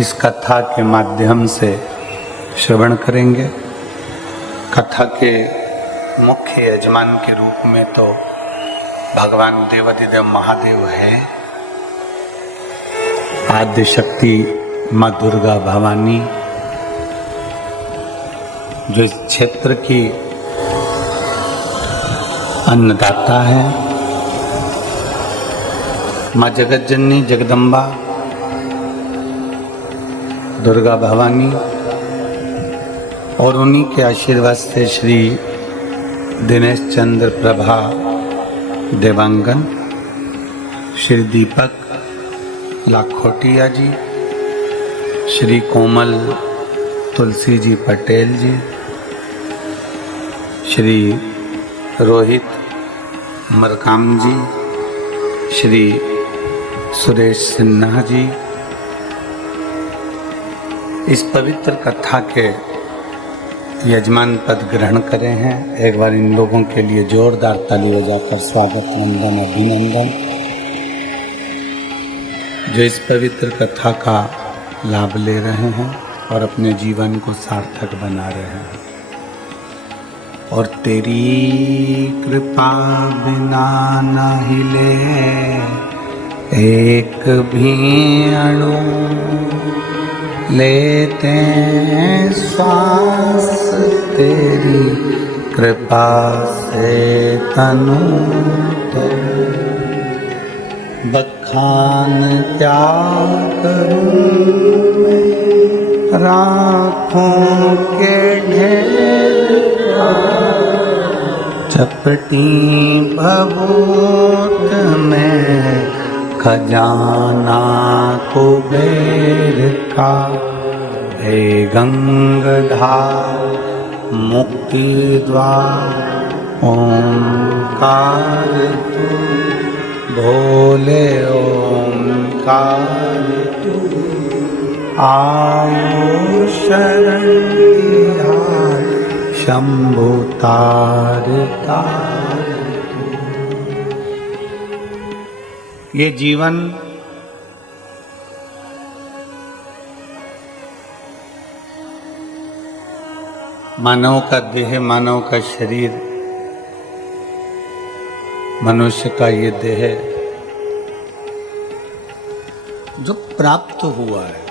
इस कथा के माध्यम से श्रवण करेंगे। कथा के मुख्य यजमान के रूप में तो भगवान देवाधिदेव महादेव हैं, आद्य शक्ति माँ दुर्गा भवानी जो इस क्षेत्र की अन्नदाता है, माँ जगत जननी जगदम्बा दुर्गा भवानी और उन्हीं के आशीर्वाद से श्री दिनेश चंद्र प्रभा देवांगन, श्री दीपक लाखोटिया जी, श्री कोमल तुलसी जी पटेल जी, श्री रोहित मरकाम जी, श्री सुरेश सिन्हा जी इस पवित्र कथा के यजमान पद ग्रहण करे हैं। एक बार इन लोगों के लिए जोरदार ताली बजाकर स्वागत, वंदन, अभिनंदन, जो इस पवित्र कथा का लाभ ले रहे हैं और अपने जीवन को सार्थक बना रहे हैं। और तेरी कृपा बिना न हिले एक भी अणु, लेते हैं श्वास तेरी कृपा से तनु तो, बखान क्या करूं मैं राखों के ढेर, चपटी भभूत में खजाना कुबेर का, हे गंगाधार मुक्ति द्वार ओंकार तू, भोले ओंकार तू, आओ शरण तिहार शंभु तार तार। ये जीवन मानव का देह, मानव का शरीर, मनुष्य का ये देह जो प्राप्त हुआ है,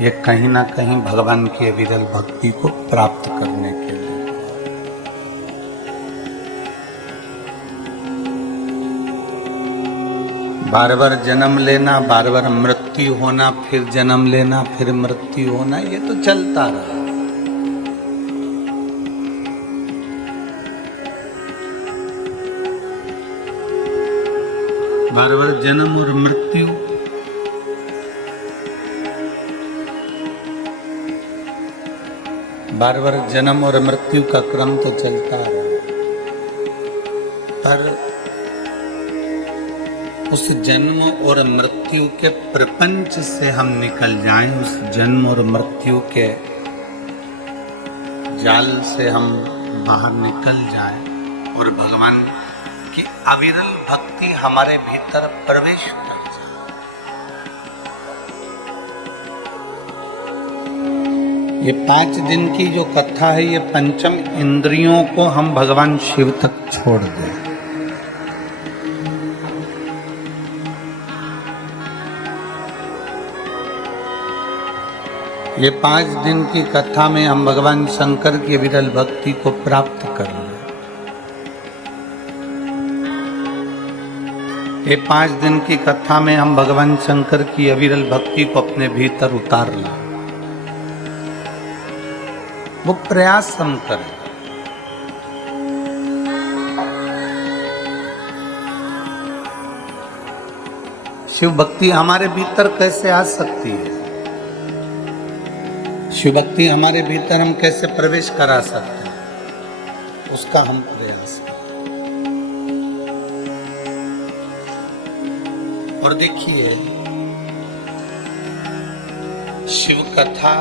ये कहीं ना कहीं भगवान की अविरल भक्ति को प्राप्त करने के लिए। बार बार जन्म लेना, बार बार मृत्यु होना, फिर जन्म लेना, फिर मृत्यु होना, ये तो चलता रहा। बार बार जन्म और मृत्यु, बार बार जन्म और मृत्यु का क्रम तो चलता रहा, पर उस जन्म और मृत्यु के प्रपंच से हम निकल जाएं, उस जन्म और मृत्यु के जाल से हम बाहर निकल जाएं और भगवान की अविरल भक्ति हमारे भीतर प्रवेश कर जाए। ये 5 दिन की जो कथा है, ये पंचम इंद्रियों को हम भगवान शिव तक छोड़ दें। ये 5 दिन की कथा में हम भगवान शंकर की विरल भक्ति को प्राप्त कर लें। ये 5 दिन की कथा में हम भगवान शंकर की अविरल भक्ति को अपने भीतर उतार लें। वो प्रयास हम करें। शिव भक्ति हमारे भीतर कैसे आ सकती है? शिव भक्ति हमारे भीतर हम कैसे प्रवेश करा सकते हैं, उसका हम प्रयास करें। और देखिए, शिव कथा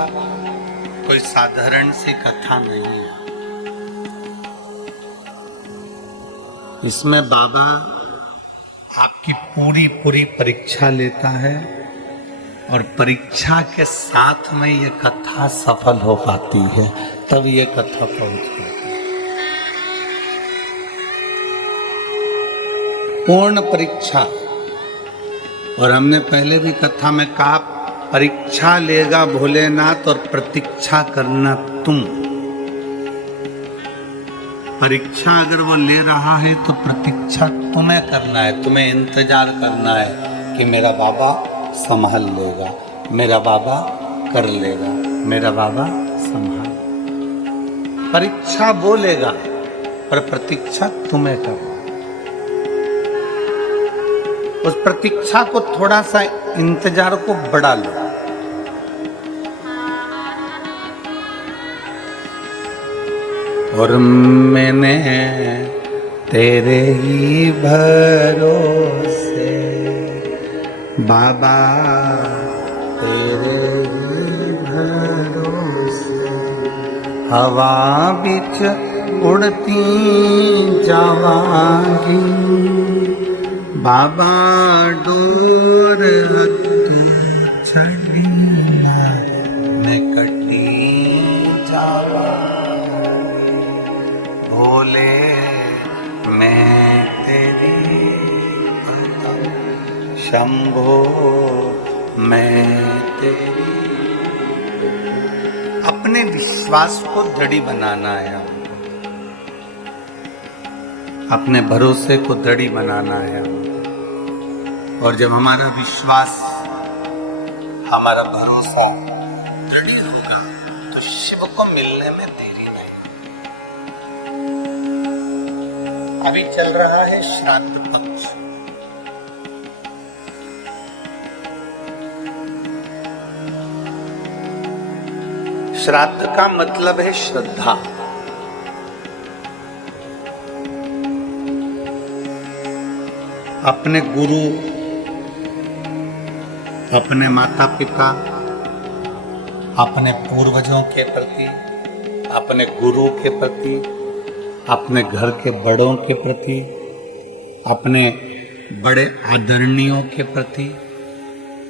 कोई साधारण सी कथा नहीं है। इसमें बाबा आपकी पूरी परीक्षा लेता है और परीक्षा के साथ में ये कथा सफल हो पाती है, तब ये कथा पहुंच पाती है। पूर्ण परीक्षा। और हमने पहले भी कथा में कहा, परीक्षा लेगा भोलेनाथ और प्रतीक्षा करना तुम। परीक्षा अगर वो ले रहा है तो प्रतीक्षा तुम्हें करना है, तुम्हें इंतजार करना है कि मेरा बाबा संभाल लेगा, मेरा बाबा कर लेगा, मेरा बाबा संभाल। परीक्षा वो लेगा पर प्रतीक्षा तुम्हें करना। उस प्रतीक्षा को थोड़ा सा, इंतजार को बढ़ा लो। और मैंने तेरे ही भरोसे बाबा, तेरे ही भरोसे हवा बिच उड़ती जावांगी बाबा, डोर छड़ी में कटी जावांगी भोले, मैं तेरी शंभो, मैं तेरी। अपने विश्वास को दृढ़ बनाना है, अपने भरोसे को दृढ़ बनाना है। और जब हमारा विश्वास, हमारा भरोसा दृढ़ होगा तो शिव को मिलने में देरी नहीं। अभी चल रहा है श्राद्ध पक्ष। श्राद्ध का मतलब है श्रद्धा। अपने गुरु, अपने माता पिता, अपने पूर्वजों के प्रति, अपने गुरु के प्रति, अपने घर के बड़ों के प्रति, अपने बड़े आदरणीयों के प्रति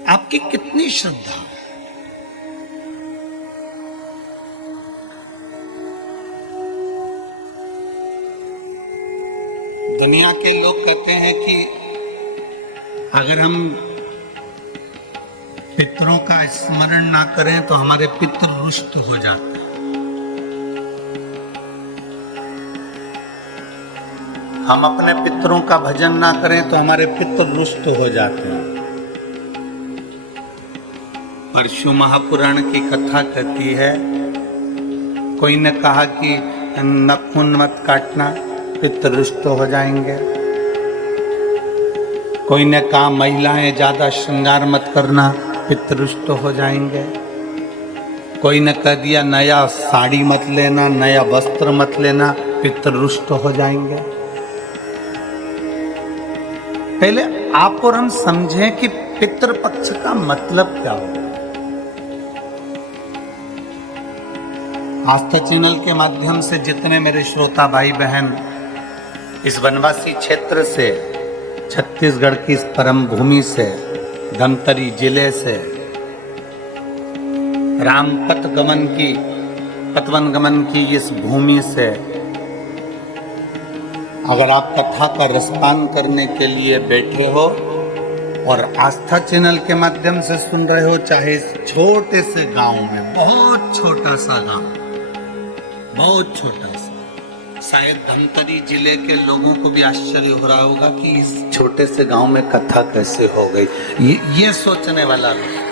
आपकी कितनी श्रद्धा। दुनिया के लोग कहते हैं कि अगर हम पितरों का स्मरण ना करें तो हमारे पितृ रुष्ट हो जाते हैं। हम अपने पितरों का भजन ना करें तो हमारे पितृ रुष्ट हो जाते हैं। परशु महापुराण की कथा कहती है, कोई ने कहा कि नाखून मत काटना, पितृ रुष्ट हो जाएंगे। कोई ने कहा महिलाएं ज्यादा श्रृंगार मत करना, पितृ रुष्ट हो जाएंगे। कोई ने कह दिया नया साड़ी मत लेना, नया वस्त्र मत लेना, पितृ रुष्ट हो जाएंगे। पहले आप और हम समझें कि पितृपक्ष का मतलब क्या हो। आस्था चैनल के माध्यम से जितने मेरे श्रोता भाई बहन इस वनवासी क्षेत्र से, छत्तीसगढ़ की इस परम भूमि से, धमतरी जिले से, राम पतवन गमन की इस भूमि से, अगर आप कथा का रसपान करने के लिए बैठे हो और आस्था चैनल के माध्यम से सुन रहे हो, चाहे छोटे से गांव में, बहुत छोटा सा गांव, बहुत छोटा सा, शायद धमतरी जिले के लोगों को भी आश्चर्य हो रहा होगा कि इस छोटे से गांव में कथा कैसे हो गई। ये सोचने वाला लोग।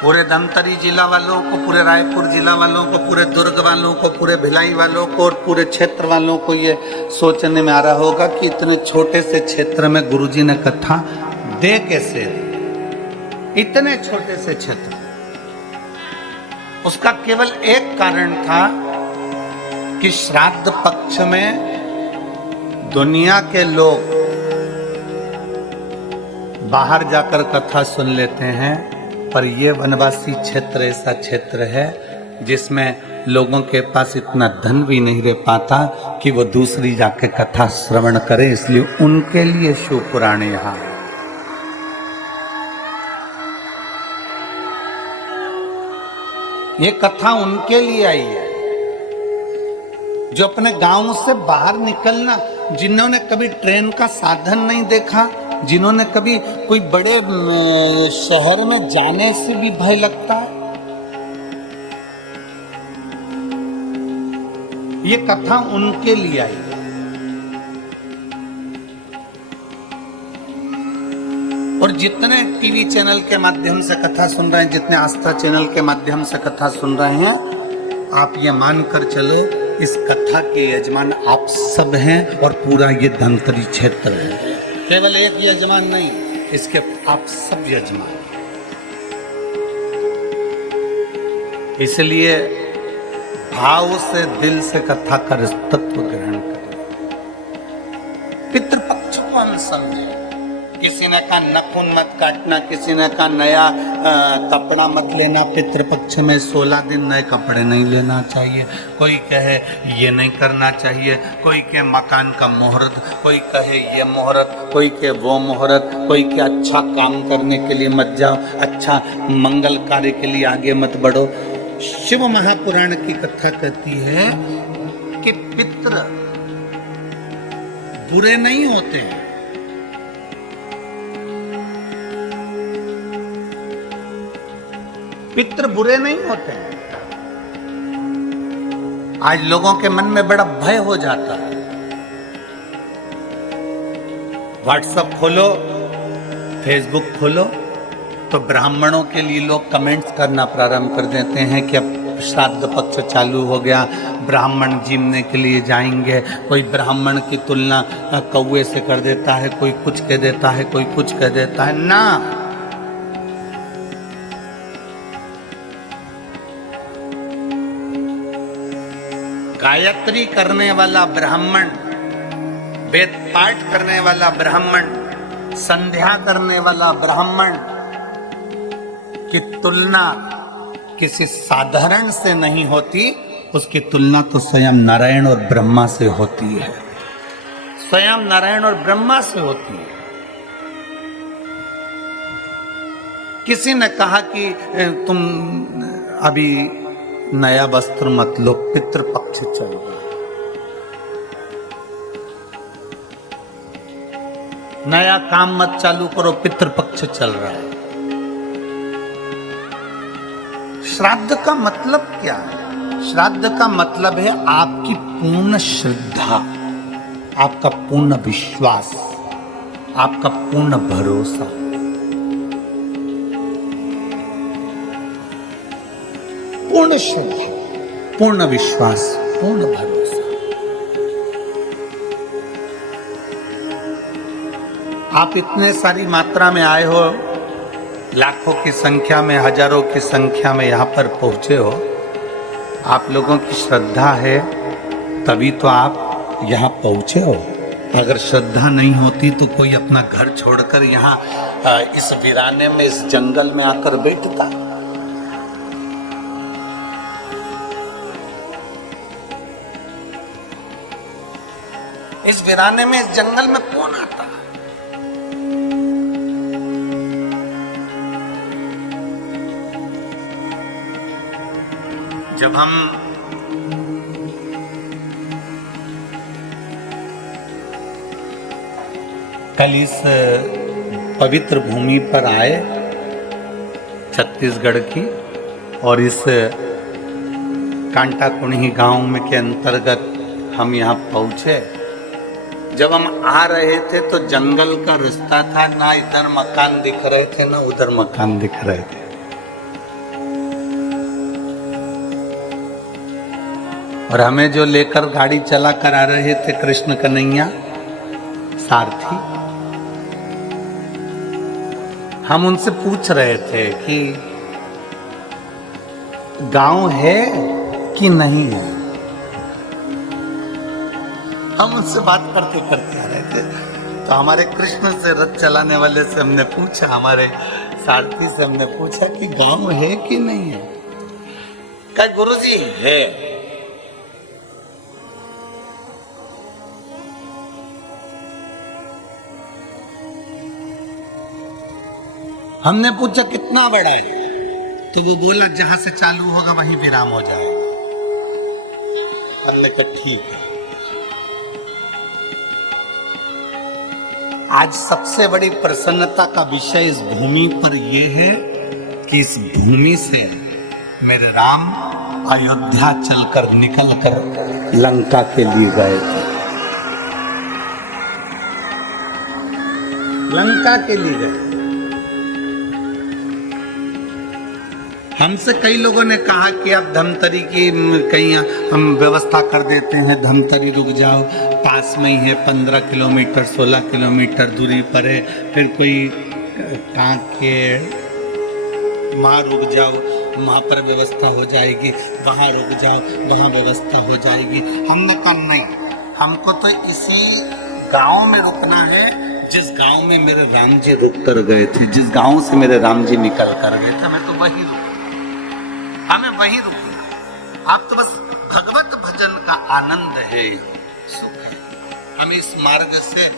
पूरे धमतरी जिला वालों को, पूरे रायपुर जिला वालों को, पूरे दुर्ग वालों को, पूरे भिलाई वालों को और पूरे क्षेत्र वालों को ये सोचने में आ रहा होगा कि इतने छोटे से क्षेत्र में गुरुजी ने कथा दे कैसे, इतने छोटे से क्षेत्र। उसका केवल एक कारण था कि श्राद्ध पक्ष में दुनिया के लोग बाहर जाकर कथा सुन लेते हैं, पर यह वनवासी क्षेत्र ऐसा क्षेत्र है जिसमें लोगों के पास इतना धन भी नहीं रह पाता कि वो दूसरी जाके कथा श्रवण करें, इसलिए उनके लिए शिव पुराण यहाँ है। ये कथा उनके लिए आई है जो अपने गांव से बाहर निकलना, जिन्होंने कभी ट्रेन का साधन नहीं देखा, जिन्होंने कभी कोई बड़े शहर में जाने से भी भय लगता है, ये कथा उनके लिए आई है। और जितने टीवी चैनल के माध्यम से कथा सुन रहे हैं, जितने आस्था चैनल के माध्यम से कथा सुन रहे हैं, आप ये मानकर चलो इस कथा के यजमान आप सब हैं और पूरा ये धनतरी क्षेत्र है। केवल एक यजमान नहीं, इसके आप सब यजमान। इसलिए भाव से, दिल से कथा का तत्व ग्रहण करें। पितृपक्ष को हम समझे। किसी ने कहा नखून मत काटना, किसी ने कहा नया कपड़ा मत लेना, पितृपक्ष में 16 दिन नए कपड़े नहीं लेना चाहिए, कोई कहे ये नहीं करना चाहिए, कोई कहे मकान का मुहूर्त, कोई कहे ये मुहूर्त, कोई कहे वो मुहूर्त, कोई कहे अच्छा काम करने के लिए मत जाओ, अच्छा मंगल कार्य के लिए आगे मत बढ़ो। शिव महापुराण की कथा कहती है कि पितृ बुरे नहीं होते हैं, पितृ बुरे नहीं होते हैं। आज लोगों के मन में बड़ा भय हो जाता है। व्हाट्सएप खोलो, फेसबुक खोलो तो ब्राह्मणों के लिए लोग कमेंट्स करना प्रारंभ कर देते हैं कि अब श्राद्ध पक्ष चालू हो गया, ब्राह्मण जीमने के लिए जाएंगे। कोई ब्राह्मण की तुलना कौवे से कर देता है, कोई कुछ कह देता है, कोई कुछ कह देता है। ना, गायत्री करने वाला ब्राह्मण, वेद पाठ करने वाला ब्राह्मण, संध्या करने वाला ब्राह्मण की तुलना किसी साधारण से नहीं होती, उसकी तुलना तो स्वयं नारायण और ब्रह्मा से होती है, स्वयं नारायण और ब्रह्मा से होती है। किसी ने कहा कि तुम अभी नया वस्त्र मत लो, पितृपक्ष चल रहा है, नया काम मत चालू करो, पितृपक्ष चल रहा है। श्राद्ध का मतलब क्या है? श्राद्ध का मतलब है आपकी पूर्ण श्रद्धा, आपका पूर्ण विश्वास, आपका पूर्ण भरोसा। पूर्ण श्रद्धा, पूर्ण विश्वास, पूर्ण भरोसा। आप इतने सारी मात्रा में आए हो, लाखों की संख्या में, हजारों की संख्या में यहाँ पर पहुंचे हो, आप लोगों की श्रद्धा है तभी तो आप यहाँ पहुंचे हो। अगर श्रद्धा नहीं होती तो कोई अपना घर छोड़कर यहाँ इस वीराने में, इस जंगल में आकर बैठता। इस वीराने में, इस जंगल में कौन आता? जब हम कल इस पवित्र भूमि पर आए, छत्तीसगढ़ की, और इस कांटा कुणी गांव में के अंतर्गत हम यहाँ पहुंचे। जब हम आ रहे थे तो जंगल का रास्ता था, ना इधर मकान दिख रहे थे ना उधर मकान दिख रहे थे। और हमें जो लेकर गाड़ी चला कर आ रहे थे कृष्ण कन्हैया सारथी, हम उनसे पूछ रहे थे कि गांव है कि नहीं है। हम उनसे बात करते करते आ रहे थे तो हमारे कृष्ण से रथ चलाने वाले से हमने पूछा, हमारे सारथी से हमने पूछा कि गांव है कि नहीं है। कहा गुरुजी है। हमने पूछा कितना बड़ा है, तो वो बोला जहां से चालू होगा वहीं विराम हो जाए। हमने कहा ठीक है। आज सबसे बड़ी प्रसन्नता का विषय इस भूमि पर यह है कि इस भूमि से मेरे राम अयोध्या चलकर निकलकर लंका के लिए गए थे, लंका के लिए गए। हमसे कई लोगों ने कहा कि आप धमतरी की कहीं हम व्यवस्था कर देते हैं, धमतरी रुक जाओ, पास में ही है, 15 किलोमीटर 16 किलोमीटर दूरी पर है, फिर कोई कांकेर वहाँ रुक जाओ, वहाँ पर व्यवस्था हो जाएगी, वहाँ रुक जाओ, वहाँ व्यवस्था हो जाएगी। हमने कहा नहीं, हमको तो इसी गांव में रुकना है जिस गांव में मेरे राम जी रुक कर गए थे, जिस गांव से मेरे राम जी निकल कर गए थे, हमें तो वही रुकना, हमें वही रुकना। आप तो बस भगवत भजन का आनंद है, सुख है, हमें इस मार्ग से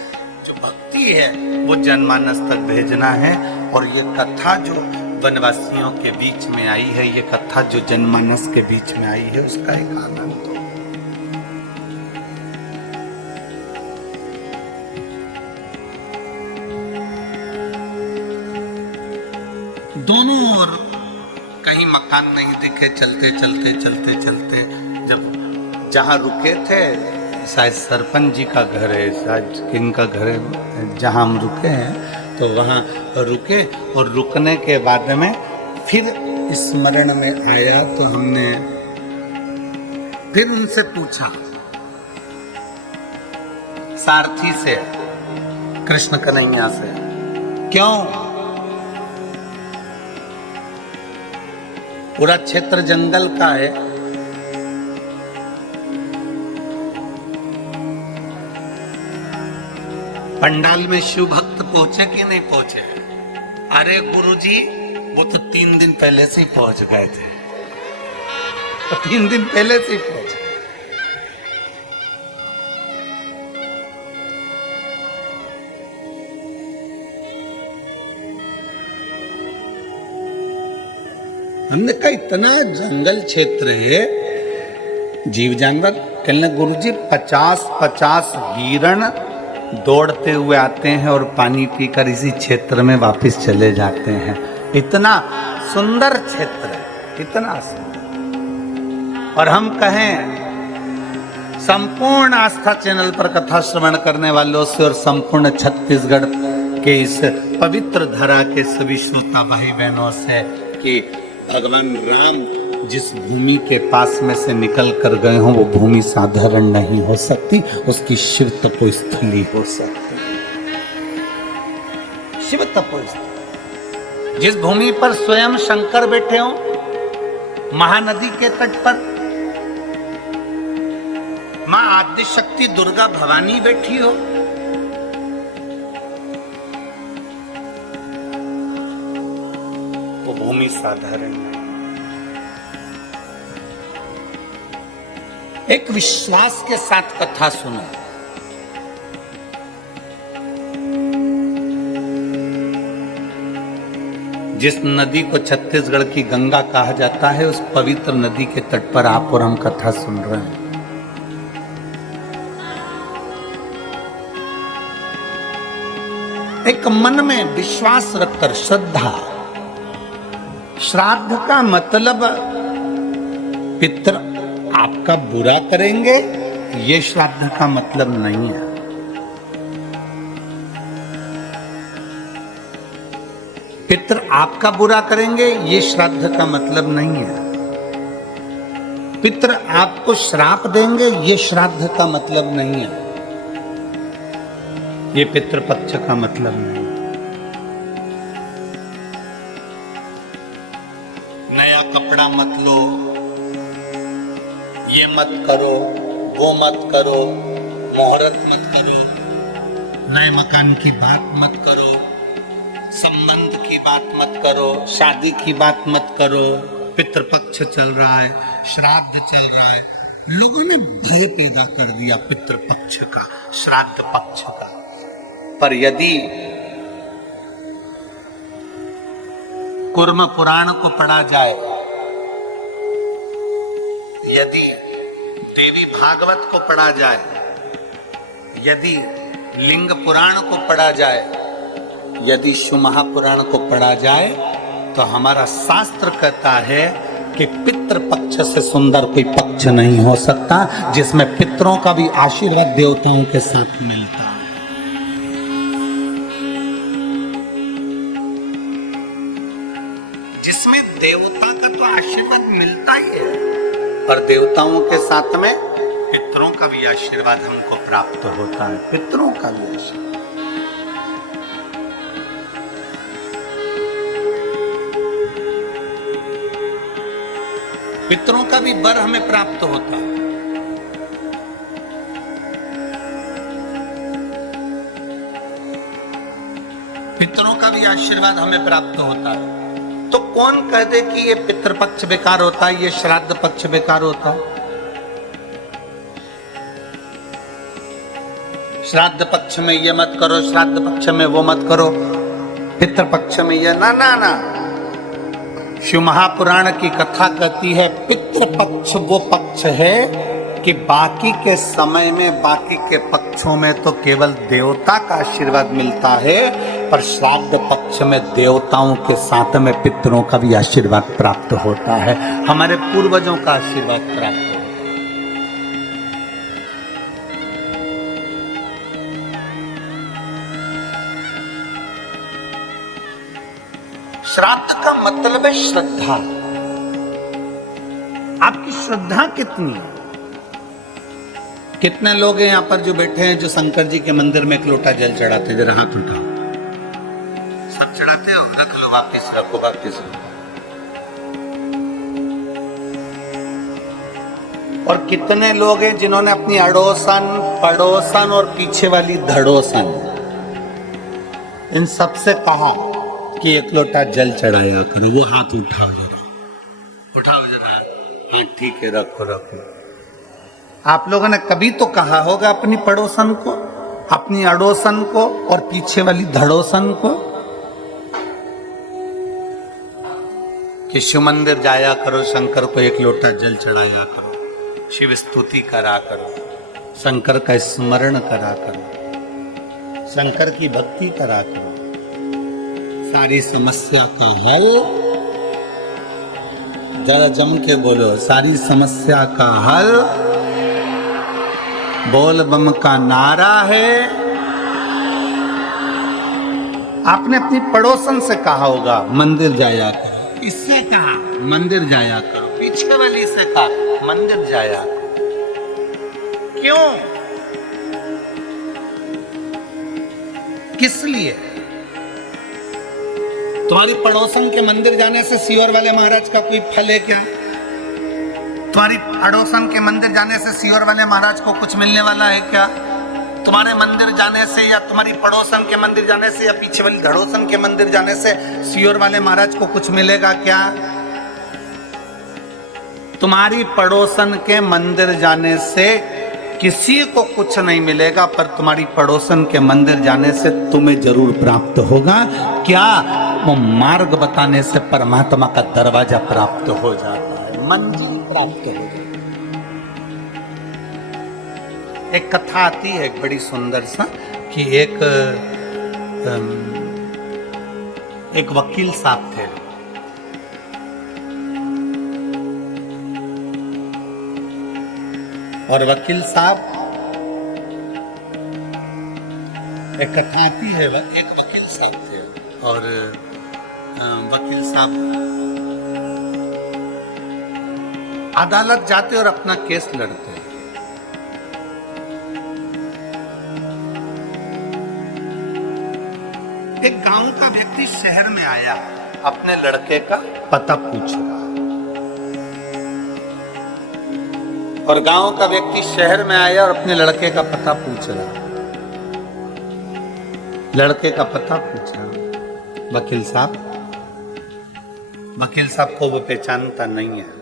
जो भक्ति है वो जनमानस तक भेजना है। और ये कथा जो वनवासियों के बीच में आई है, ये कथा जो जनमानस के बीच में आई है, उसका एक आनंद हो। दोनों ओर कहीं मकान नहीं दिखे, चलते चलते चलते चलते जब जहाँ रुके थे, शायद सरपंच जी का घर है, शायद किनका घर है, जहाँ हम रुके हैं, तो वहाँ रुके। और रुकने के बाद में फिर स्मरण में आया तो हमने फिर उनसे पूछा, सारथी से, कृष्ण कन्हैया से, क्यों पूरा क्षेत्र जंगल का है, पंडाल में शिव भक्त पहुंचे कि नहीं पहुंचे? अरे गुरुजी, वो तो 3 दिन पहले से ही पहुंच गए थे, तो 3 दिन पहले से ही पहुंच गए। हमने कहा इतना जंगल क्षेत्र है, जीव जानवर, कहने गुरुजी 50-50 हिरण दौड़ते हुए आते हैं और पानी पीकर इसी क्षेत्र में वापस चले जाते हैं। इतना सुंदर क्षेत्र है, इतना सुंदर। और हम कहें संपूर्ण आस्था चैनल पर कथा श्रवण करने वालों से और संपूर्ण छत्तीसगढ़ के इस पवित्र धरा के सभी श्रोता भाई बहनों से कि भगवान राम जिस भूमि के पास में से निकल कर गए हों, वो भूमि साधारण नहीं हो सकती, उसकी शिव तपोस्थली हो सकती। शिव तपोस्थली, जिस भूमि पर स्वयं शंकर बैठे हों, महानदी के तट पर मां आद्य शक्ति दुर्गा भवानी बैठी हो, वो भूमि साधारण नहीं। एक विश्वास के साथ कथा सुनो। जिस नदी को छत्तीसगढ़ की गंगा कहा जाता है, उस पवित्र नदी के तट पर आप और हम कथा सुन रहे हैं। एक मन में विश्वास रखकर, श्रद्धा। श्राद्ध का मतलब पितृ आपका बुरा करेंगे, ये श्राद्ध का मतलब नहीं है। पितृ आपका बुरा करेंगे, ये श्राद्ध का मतलब नहीं है। पितृ आपको श्राप देंगे, ये श्राद्ध का मतलब नहीं है। ये पितृपक्ष का मतलब नहीं। नया कपड़ा मत लो, ये मत करो, वो मत करो, मुहूर्त मत करो, नए मकान की बात मत करो, संबंध की बात मत करो, शादी की बात मत करो। पितृपक्ष चल रहा है, श्राद्ध चल रहा है, लोगों ने भय पैदा कर दिया पितृपक्ष का, श्राद्ध पक्ष का। पर यदि कूर्म पुराण को पढ़ा जाए, यदि देवी भागवत को पढ़ा जाए, यदि लिंग पुराण को पढ़ा जाए, यदि शिव महापुराण को पढ़ा जाए, तो हमारा शास्त्र कहता है कि पितृ पक्ष से सुंदर कोई पक्ष नहीं हो सकता, जिसमें पितरों का भी आशीर्वाद देवताओं के साथ मिलता है। जिसमें देवता का तो आशीर्वाद मिलता ही है, पर देवताओं के साथ में पितरों का भी आशीर्वाद हमको प्राप्त होता है। पितरों का भी आशीर्वाद, पितरों का भी वर हमें प्राप्त होता है। पितरों का भी आशीर्वाद हमें प्राप्त होता है। तो कौन कह दे कि ये पितृपक्ष बेकार होता है, ये श्राद्ध पक्ष बेकार होता है? श्राद्ध पक्ष में ये मत करो, श्राद्ध पक्ष में वो मत करो, पितृपक्ष में ये ना ना ना। शिव महापुराण की कथा कहती है पितृपक्ष वो पक्ष है कि बाकी के समय में, बाकी के पक्षों में तो केवल देवता का आशीर्वाद मिलता है, पर श्राद्ध पक्ष में देवताओं के साथ में पितरों का भी आशीर्वाद प्राप्त होता है, हमारे पूर्वजों का आशीर्वाद प्राप्त होता है। श्राद्ध का मतलब है श्रद्धा। आपकी श्रद्धा कितनी है? कितने लोग हैं यहाँ पर जो बैठे हैं जो शंकर जी के मंदिर में एक लोटा जल चढ़ाते? जरा हाथ उठाओ। सब चढ़ाते हो? रख लो, वापिस रखो, वापिस रखो। और कितने लोग हैं जिन्होंने अपनी अड़ोसन, पड़ोसन और पीछे वाली धड़ोसन, इन सबसे कहा कि एक लोटा जल चढ़ाया करो? वो हाथ उठाओ जरा, उठाओ जरा। हाँ ठीक है, रखो रखो। आप लोगों ने कभी तो कहा होगा अपनी पड़ोसन को, अपनी अड़ोसन को और पीछे वाली धड़ोसन को कि शिव मंदिर जाया करो, शंकर को एक लोटा जल चढ़ाया करो, शिव स्तुति करा करो, शंकर का स्मरण करा करो, शंकर की भक्ति करा करो, सारी समस्या का हल, जरा जम के बोलो, सारी समस्या का हल बोल बम का नारा है। आपने अपनी पड़ोसन से कहा होगा मंदिर जाया करो, इससे कहा मंदिर जाया करो, पीछे वाली से कहा मंदिर जाया करो। क्यों? किस लिए? तुम्हारी पड़ोसन के मंदिर जाने से सीवर वाले महाराज का कोई फल है क्या? तुम्हारी अड़ोसन के मंदिर जाने से सीवर वाले महाराज को कुछ मिलने वाला है क्या? तुम्हारे मंदिर जाने से या तुम्हारी पड़ोसन के मंदिर जाने से या पीछे वाली धड़ोसन के मंदिर जाने से सीवर वाले महाराज को कुछ मिलेगा क्या? तुम्हारी पड़ोसन के मंदिर जाने से किसी को कुछ नहीं मिलेगा, पर तुम्हारी पड़ोसन के मंदिर जाने से तुम्हें जरूर प्राप्त होगा। क्या? वो मार्ग बताने से परमात्मा का दरवाजा प्राप्त हो जाता है, मंजिल प्राप्त हो जाती है। एक कथा आती है एक बड़ी सुंदर सा कि एक वकील साहब थे। और वकील साहब, एक कथा आती है, एक वकील साहब थे और वकील साहब अदालत जाते और अपना केस लड़ते। एक गांव का व्यक्ति शहर में आया, अपने लड़के का पता पूछ रहा। और गांव का व्यक्ति शहर में आया और अपने लड़के का पता पूछ रहा। लड़के का पता पूछा वकील साहब। वकील साहब को वो पहचानता नहीं है।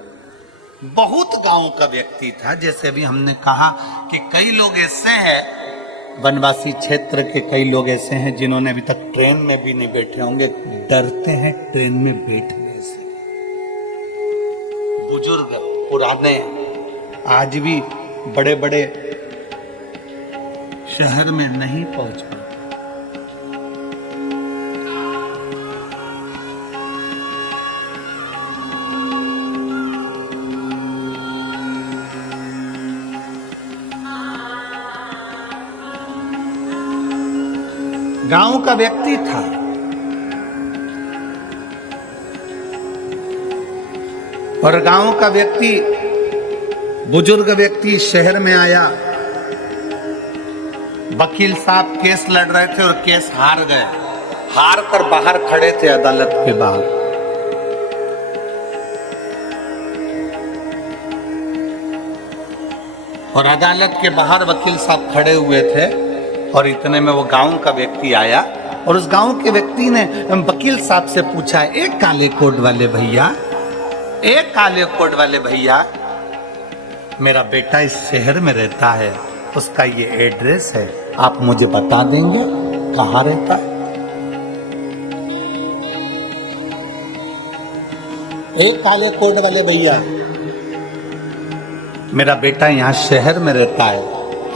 बहुत गांव का व्यक्ति था। जैसे अभी हमने कहा कि कई लोग ऐसे हैं वनवासी क्षेत्र के कई लोग ऐसे हैं जिन्होंने अभी तक ट्रेन में भी नहीं बैठे होंगे, डरते हैं ट्रेन में बैठने से। बुजुर्ग पुराने आज भी बड़े बड़े शहर में नहीं पहुंच पाते। गांव का व्यक्ति था, और गांव का व्यक्ति, बुजुर्ग व्यक्ति शहर में आया। वकील साहब केस लड़ रहे थे और केस हार गए। हार कर बाहर खड़े थे अदालत के बाहर। और अदालत के बाहर वकील साहब खड़े हुए थे, और इतने में वो गांव का व्यक्ति आया, और उस गांव के व्यक्ति ने वकील साहब से पूछा, एक काले कोट वाले भैया, एक काले कोट वाले भैया, मेरा बेटा इस शहर में रहता है, उसका ये एड्रेस है, आप मुझे बता देंगे कहाँ रहता है? एक काले कोट वाले भैया, मेरा बेटा यहाँ शहर में रहता है,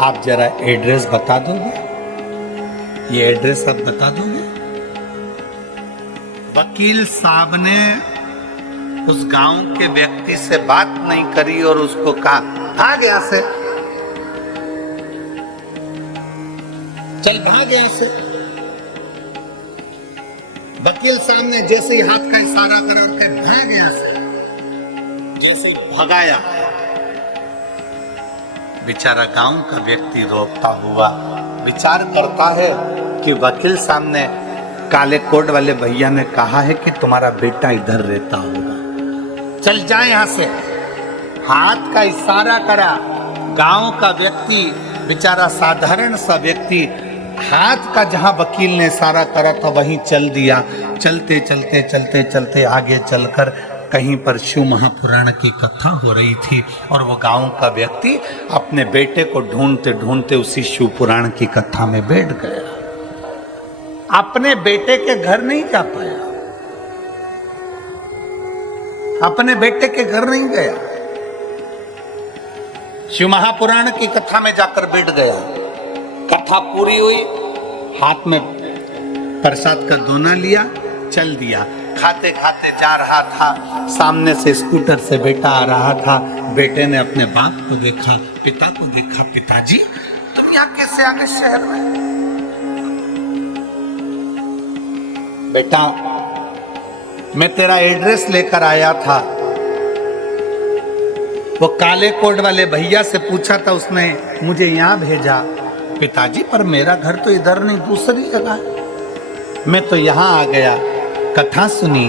आप जरा एड्रेस बता दोगे? ये एड्रेस आप बता दोगे? वकील साहब ने उस गांव के व्यक्ति से बात नहीं करी और उसको कहा, भाग यहां से, चल भाग यहां से। वकील साहब ने जैसे ही हाथ का इशारा करा और कहा, भाग यहां से, जैसे भगाया, बेचारा गांव का व्यक्ति रोता हुआ विचार करता है कि वकील साहब ने, काले कोट वाले भैया ने कहा है कि तुम्हारा बेटा इधर रहता होगा, चल जा यहां से। हाथ का इशारा करा। गांव का व्यक्ति, बेचारा साधारण सा व्यक्ति, हाथ का जहां वकील ने इशारा करा तो वहीं चल दिया। चलते चलते चलते चलते आगे चलकर कहीं पर शिव महापुराण की कथा हो रही थी, और वो गांव का व्यक्ति अपने बेटे को ढूंढते ढूंढते उसी शिव पुराण की कथा में बैठ गया। अपने बेटे के घर नहीं जा पाया, अपने बेटे के घर नहीं गया, शिव महापुराण की कथा में जाकर बैठ गया। कथा पूरी हुई, हाथ में प्रसाद का दोना लिया, चल दिया। खाते खाते जा रहा था, सामने से स्कूटर से बेटा आ रहा था। बेटे ने अपने बाप को देखा, पिता को देखा, पिताजी तुम यहाँ कैसे आ गए शहर में? बेटा मैं तेरा एड्रेस लेकर आया था, वो काले कोट वाले भैया से पूछा था, उसने मुझे यहाँ भेजा। पिताजी पर मेरा घर तो इधर नहीं, दूसरी जगह है। मैं तो यहाँ आ गया, कथा सुनी,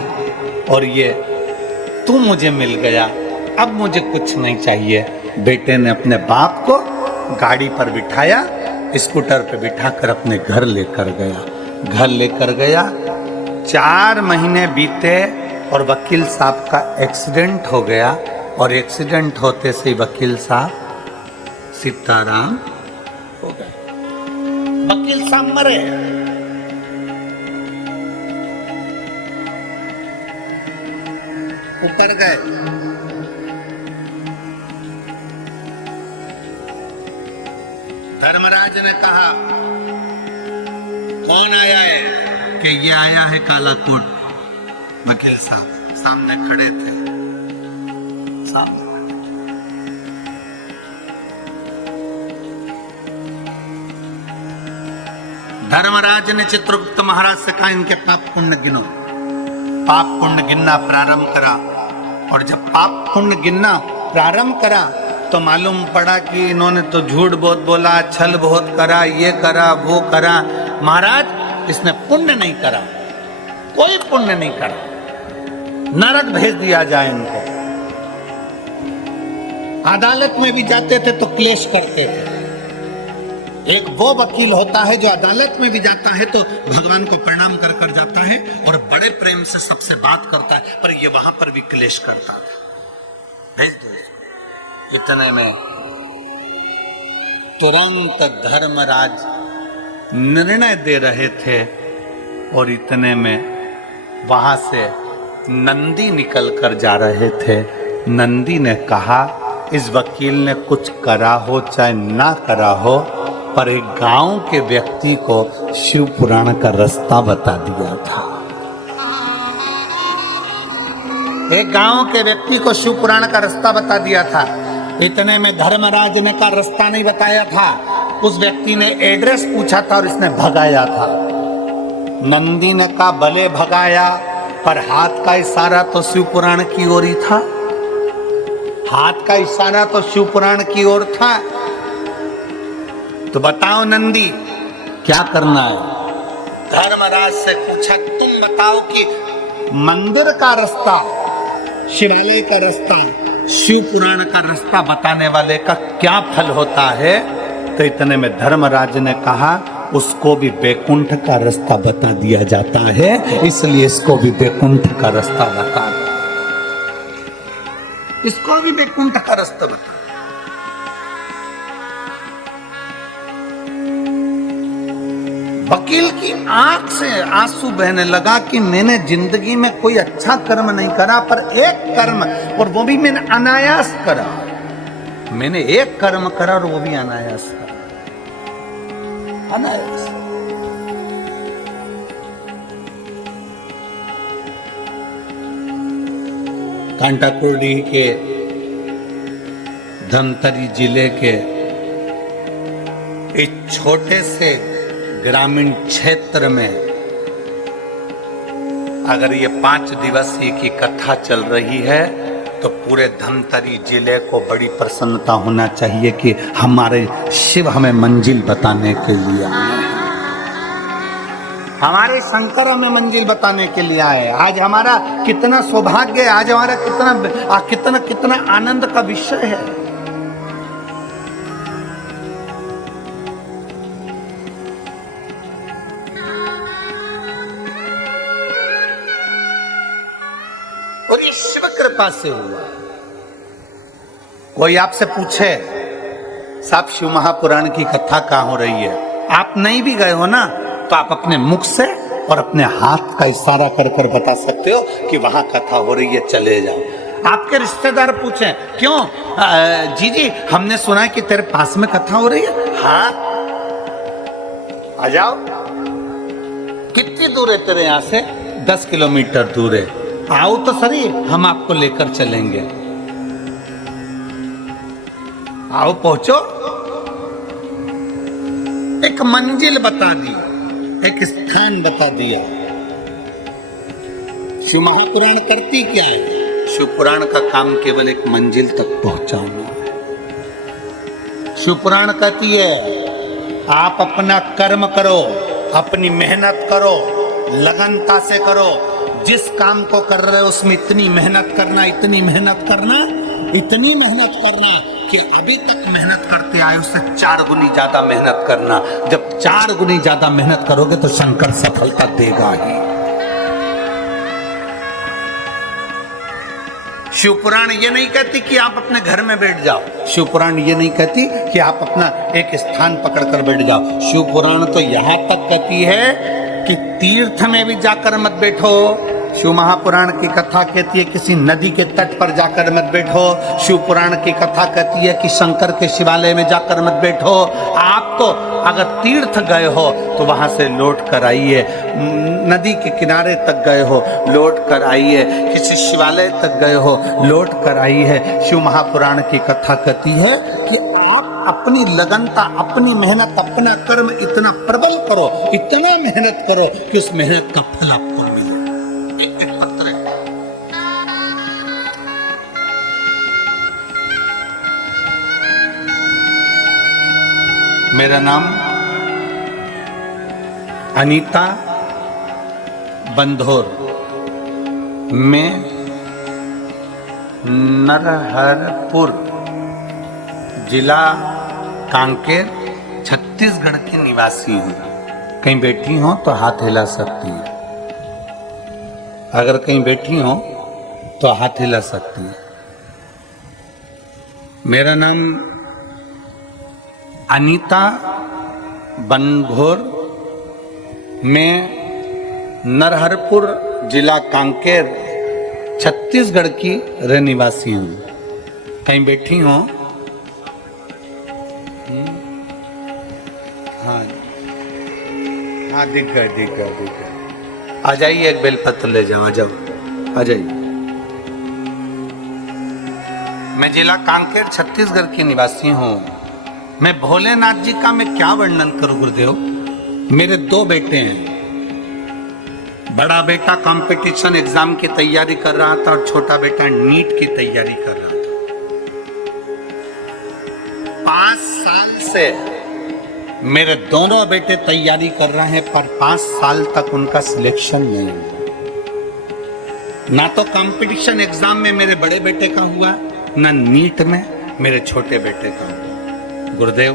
और ये तू मुझे मिल गया, अब मुझे कुछ नहीं चाहिए। बेटे ने अपने बाप को गाड़ी पर बिठाया, स्कूटर पे बिठाकर अपने घर लेकर गया। घर लेकर गया, 4 महीने बीते और वकील साहब का एक्सीडेंट हो गया, और एक्सीडेंट होते से वकील साहब सीताराम हो गए। वकील साहब मरे। उतर गए। धर्मराज ने कहा, कौन आया है? कि ये आया है काला कोट। वकील साहब सामने खड़े थे। धर्मराज ने चित्रगुप्त महाराज से कहा, इनके पाप पुण्य गिनो। पाप पुण्य गिनना प्रारंभ करा, और जब पाप पुण्य गिनना प्रारंभ करा तो मालूम पड़ा कि इन्होंने तो झूठ बहुत बोला, छल बहुत करा, ये करा वो करा। महाराज इसने पुण्य नहीं करा, कोई पुण्य नहीं करा, नरक भेज दिया जाए इनको। अदालत में भी जाते थे तो क्लेश करते थे। एक वो वकील होता है जो अदालत में भी जाता है तो भगवान को प्रणाम कर कर जाता है और बड़े प्रेम से सबसे बात करता है, पर ये वहां पर भी क्लेश करता था। भेज दो। इतने में तुरंत धर्मराज निर्णय दे रहे थे और इतने में वहां से नंदी निकल कर जा रहे थे। नंदी ने कहा, इस वकील ने कुछ करा हो चाहे ना करा हो, पर एक गांव के व्यक्ति को शिव पुराण का रास्ता बता दिया था। एक गांव के व्यक्ति को शिव पुराण का रास्ता बता दिया था। इतने में धर्मराज ने का रास्ता नहीं बताया था, उस व्यक्ति ने एड्रेस पूछा था और इसने भगाया था। नंदी ने कहा भले भगाया, पर हाथ का इशारा तो शिव पुराण की ओर ही था। हाथ का इशारा तो शिव पुराण की ओर था। तो बताओ नंदी क्या करना है? धर्मराज से पूछा, तुम बताओ कि मंदिर का रास्ता, शिवालय का रास्ता, शिव पुराण का रास्ता बताने वाले का क्या फल होता है? तो इतने में धर्मराज ने कहा, उसको भी बैकुंठ का रास्ता बता दिया जाता है, इसलिए इसको भी बैकुंठ का रास्ता बता दो। इसको भी बैकुंठ का रास्ता बता। वकील की आंख से आंसू बहने लगा कि मैंने जिंदगी में कोई अच्छा कर्म नहीं करा, पर एक कर्म, और वो भी मैंने अनायास करा। मैंने एक कर्म करा और वो भी अनायास करा, अनायास। कांटाकुर्डी के धमतरी जिले के एक छोटे से ग्रामीण क्षेत्र में अगर ये 5 दिवसीय की कथा चल रही है तो पूरे धमतरी जिले को बड़ी प्रसन्नता होना चाहिए कि हमारे शिव हमें मंजिल बताने के लिए आए, हमारे शंकर हमें मंजिल बताने के लिए आए। आज हमारा कितना सौभाग्य है, आज हमारा कितना कितना आनंद का विषय है। और ये शिव कृपा से हुआ। कोई आपसे पूछे, साहब शिव महापुराण की कथा कहां हो रही है, आप नहीं भी गए हो ना, तो आप अपने मुख से और अपने हाथ का इशारा कर कर बता सकते हो कि वहां कथा हो रही है, चले जाओ। आपके रिश्तेदार पूछें, क्यों जी हमने सुना है कि तेरे पास में कथा हो रही है, हाँ आ जाओ। कितनी दूर है तेरे यहां से? 10 किलोमीटर दूर है, आओ तो सही, हम आपको लेकर चलेंगे। आओ पहुंचो। एक मंजिल बता दी, एक स्थान बता दिया। शिव महापुराण करती क्या है? शिव पुराण का काम केवल एक मंजिल तक पहुंचाना। शिव पुराण कहती है आप अपना कर्म करो, अपनी मेहनत करो, लगनता से करो। जिस काम को कर रहे हो उसमें इतनी मेहनत करना, इतनी मेहनत करना, इतनी मेहनत करना कि अभी तक मेहनत करते आए उससे 4 गुनी ज्यादा मेहनत करना। जब 4 गुनी ज्यादा मेहनत करोगे तो शंकर सफलता देगा ही। शिव पुराण ये नहीं कहती कि आप अपने घर में बैठ जाओ। शिव पुराण ये नहीं कहती कि आप अपना एक स्थान पकड़कर बैठ जाओ। शिव पुराण तो यहां तक कहती है कि तीर्थ में भी जाकर मत बैठो। शिव महापुराण की कथा कहती है किसी नदी के तट पर जाकर मत बैठो। शिव पुराण की कथा कहती है कि शंकर के शिवालय में जाकर मत बैठो। आप तो अगर तीर्थ गए हो तो वहां से लौट कर आइए, नदी के किनारे तक गए हो लौट कर आइए, किसी शिवालय तक गए हो लौट कर आइए। शिव महापुराण की कथा कहती है कि आप अपनी लगनता, अपनी मेहनत, अपना कर्म इतना प्रबल करो, इतना मेहनत करो कि उस मेहनत का फल आपको मिले। एक पत्र है, मेरा नाम अनीता बंधोर, मैं नरहरपुर जिला कांकेर छत्तीसगढ़ की निवासी हूँ। कहीं बैठी हो तो हाथ हिला सकती है, अगर कहीं बैठी हो तो हाथ हिला सकती है। मेरा नाम अनीता बंधोर मैं नरहरपुर जिला कांकेर छत्तीसगढ़ की रहनिवासी हूँ। कहीं बैठी हो? हाँ हाँ, दिख गए। आ जाइए, एक बेलपत्र ले जाओ, आ जाओ, आ जाइए। मैं जिला कांकेर छत्तीसगढ़ की निवासी हूँ। मैं भोलेनाथ जी का मैं क्या वर्णन करूं गुरुदेव। मेरे 2 बेटे हैं। बड़ा बेटा कंपटीशन एग्जाम की तैयारी कर रहा था और छोटा बेटा नीट की तैयारी कर रहा था। 5 साल से मेरे दोनों बेटे तैयारी कर रहे हैं, पर 5 साल तक उनका सिलेक्शन नहीं हुआ। ना तो कंपटीशन एग्जाम में मेरे बड़े बेटे का हुआ, ना नीट में मेरे छोटे बेटे का हुआ। गुरुदेव,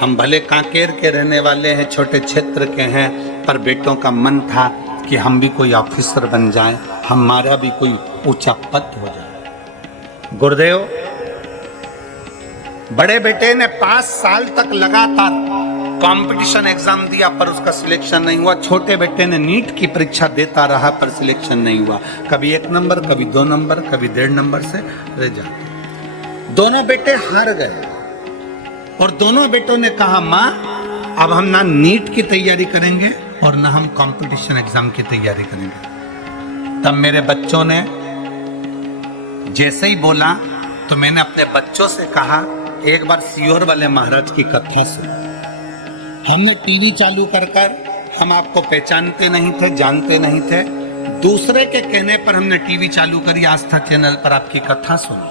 हम भले कांकेर के रहने वाले हैं, छोटे क्षेत्र के हैं, पर बेटों का मन था कि हम भी कोई ऑफिसर बन जाएं, हमारा भी कोई ऊंचा पद हो जाए। गुरुदेव, बड़े बेटे ने 5 साल तक लगातार कंपटीशन एग्जाम दिया, पर उसका सिलेक्शन नहीं हुआ। छोटे बेटे ने नीट की परीक्षा देता रहा, पर सिलेक्शन नहीं हुआ। कभी 1 नंबर, कभी 2 नंबर, कभी 1.5 नंबर से रह जाते। दोनों बेटे हार गए और दोनों बेटों ने कहा, माँ अब हम ना नीट की तैयारी करेंगे और ना हम कंपटीशन एग्जाम की तैयारी करेंगे। तब मेरे बच्चों ने जैसे ही बोला तो मैंने अपने बच्चों से कहा, एक बार सियोर वाले महाराज की कथा सुनो। हमने टीवी चालू कर हम आपको पहचानते नहीं थे, जानते नहीं थे। दूसरे के कहने पर हमने टीवी चालू करी, आस्था चैनल पर आपकी कथा सुनी।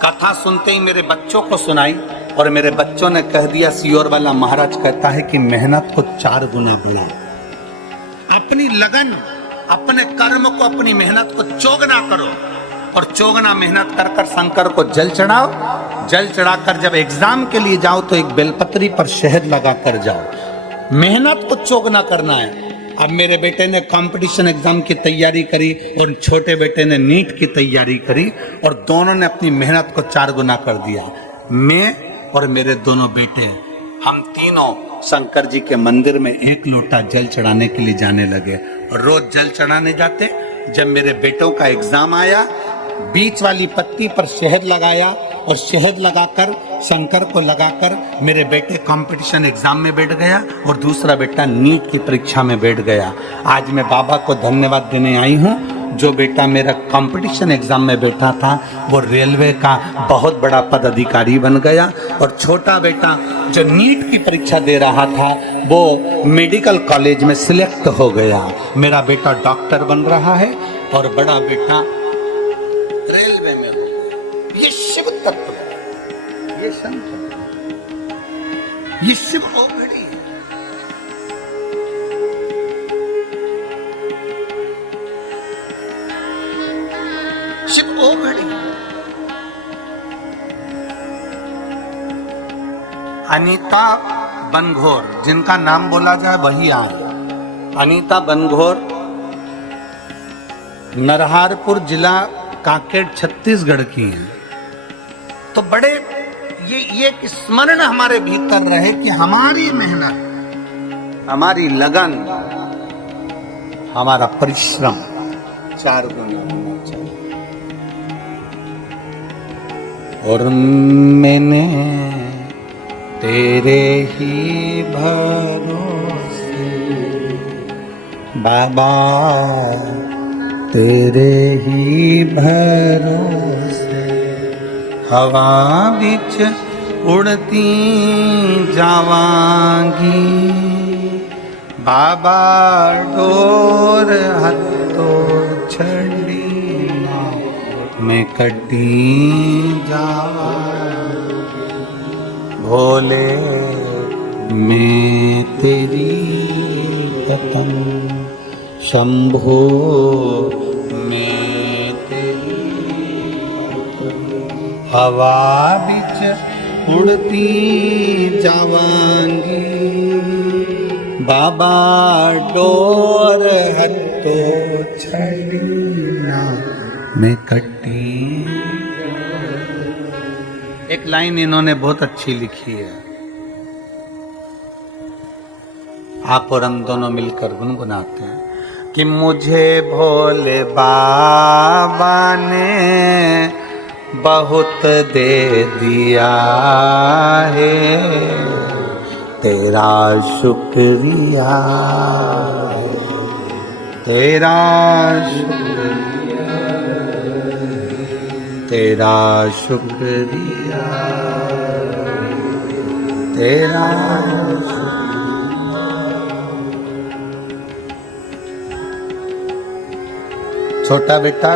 कथा सुनते ही मेरे बच्चों को सुनाई और मेरे बच्चों ने कह दिया, सियोर वाला महाराज कहता है कि मेहनत को 4 गुना बढ़ाओ। अपनी लगन, अपने कर्म को, अपनी मेहनत को चौगुना करो और चौगुना मेहनत कर शंकर को जल चढ़ाओ। जल चढ़ाकर जब एग्जाम के लिए जाओ तो एक बेलपत्री पर शहद लगा कर जाओ। मेहनत को चौगुना करना है। अब मेरे बेटे ने कंपटीशन एग्जाम की तैयारी करी और छोटे बेटे ने नीट की तैयारी करी और दोनों ने अपनी मेहनत को 4 गुना कर दिया। मैं और मेरे दोनों बेटे, हम तीनों शंकर जी के मंदिर में 1 लोटा जल चढ़ाने के लिए जाने लगे और रोज जल चढ़ाने जाते। जब मेरे बेटों का एग्जाम आया, बीच वाली पत्ती पर शहद लगाया और शहद लगाकर शंकर को लगाकर मेरे बेटे कंपटीशन एग्जाम में बैठ गया और दूसरा बेटा नीट की परीक्षा में बैठ गया। आज मैं बाबा को धन्यवाद देने आई हूँ। जो बेटा मेरा कंपटीशन एग्जाम में बैठा था वो रेलवे का बहुत बड़ा पदाधिकारी बन गया और छोटा बेटा जो नीट की परीक्षा दे रहा था वो मेडिकल कॉलेज में सिलेक्ट हो गया। मेरा बेटा डॉक्टर बन रहा है और बड़ा बेटा रेलवे में हो। ये शिव तत्व है, ये संत, ये शिव ओघड़ी है। शिव ओघड़ी। अनीता बनघोर, जिनका नाम बोला जाए वही आए। अनीता बनघोर नरहारपुर जिला कांकेर छत्तीसगढ़ की है। तो बड़े ये स्मरण हमारे भीतर रहे कि हमारी मेहनत, हमारी लगन, हमारा परिश्रम 4 गुना होना चाहिए। और मैंने तेरे ही भरोसे बाबा, तेरे ही भरोसे हवा बिच उड़ती जावांगी बाबा, डोर हथो छड़ी मैं कटी जावांगी। भोले मैं तेरी कथम, शंभो मैं तेरी हवा बिच उड़ती जावांगी बाबा, डोर हथो छड़ी मैं कटी। एक लाइन इन्होंने बहुत अच्छी लिखी है। आप और हम दोनों मिलकर गुनगुनाते हैं कि मुझे भोले बाबा ने बहुत दे दिया है, तेरा शुक्रिया, तेरा शुक्रिया, तेरा शुक्रिया, तेरा छोटा बेटा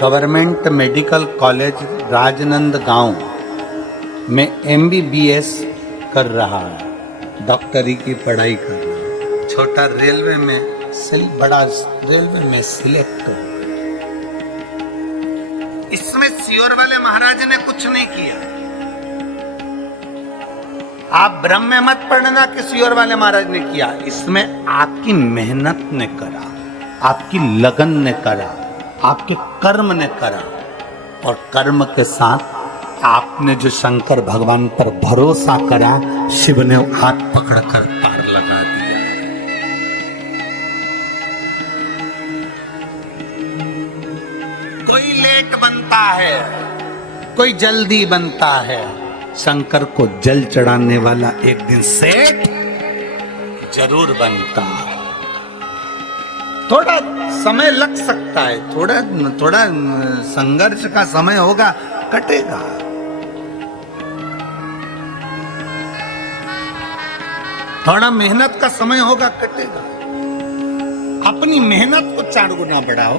गवर्नमेंट मेडिकल कॉलेज राजनंद गांव में MBBS कर रहा है, डॉक्टरी की पढ़ाई कर रहा है। छोटा रेलवे में बड़ा रेलवे में सिलेक्ट हो गया। इसमें सियोर वाले महाराज ने कुछ नहीं किया। आप भ्रम में मत पड़ना कि सियोर वाले महाराज ने किया, इसमें आपकी मेहनत ने करा, आपकी लगन ने करा, आपके कर्म ने करा, और कर्म के साथ आपने जो शंकर भगवान पर भरोसा करा, शिव ने हाथ पकड़कर पार लगा दिया। कोई लेट बनता है, कोई जल्दी बनता है, शंकर को जल चढ़ाने वाला एक दिन सेठ जरूर बनता है। थोड़ा समय लग सकता है, थोड़ा संघर्ष का समय होगा, कटेगा। थोड़ा मेहनत का समय होगा, कटेगा। अपनी मेहनत को 4 गुना बढ़ाओ,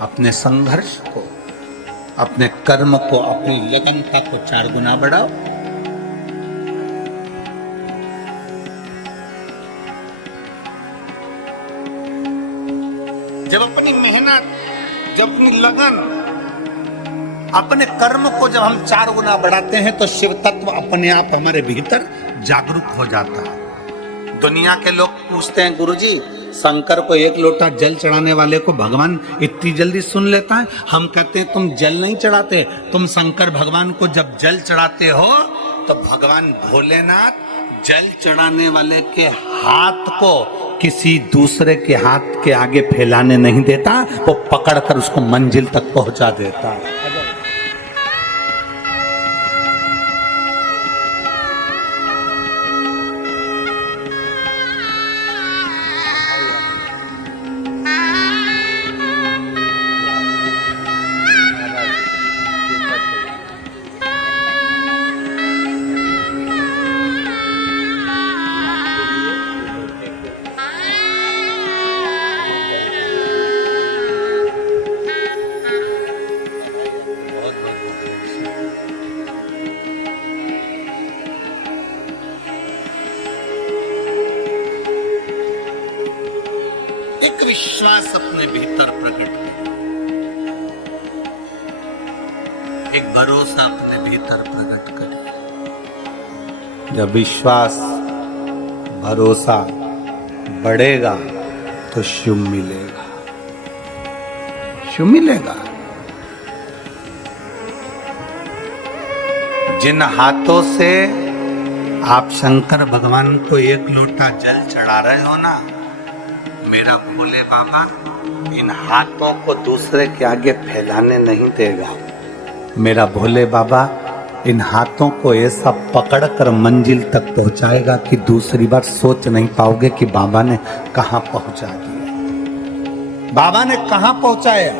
अपने संघर्ष को, अपने कर्म को, अपनी लगनता को 4 गुना बढ़ाओ। जब अपनी मेहनत, जब अपनी लगन, अपने कर्म को जब हम 4 गुना बढ़ाते हैं तो शिव तत्व अपने आप हमारे भीतर जागरूक हो जाता है। दुनिया के लोग पूछते हैं, गुरुजी शंकर को 1 लोटा जल चढ़ाने वाले को भगवान इतनी जल्दी सुन लेता है? हम कहते हैं तुम जल नहीं चढ़ाते, तुम शंकर भगवान को जब जल चढ़ाते हो तो भगवान भोलेनाथ जल चढ़ाने वाले के हाथ को किसी दूसरे के हाथ के आगे फैलाने नहीं देता, वो पकड़कर उसको मंजिल तक पहुंचा देता है। एक विश्वास अपने भीतर प्रकट करें, एक भरोसा अपने भीतर प्रकट करें। जब विश्वास भरोसा बढ़ेगा तो शिव मिलेगा, शिव मिलेगा। जिन हाथों से आप शंकर भगवान को 1 लोटा जल चढ़ा रहे हो ना, मेरा भोले बाबा इन हाथों को दूसरे के आगे फैलाने नहीं देगा। मेरा भोले बाबा इन हाथों को ऐसा पकड़कर मंजिल तक पहुंचाएगा कि दूसरी बार सोच नहीं पाओगे कि बाबा ने कहां पहुंचा दिया, बाबा ने कहां पहुंचाया।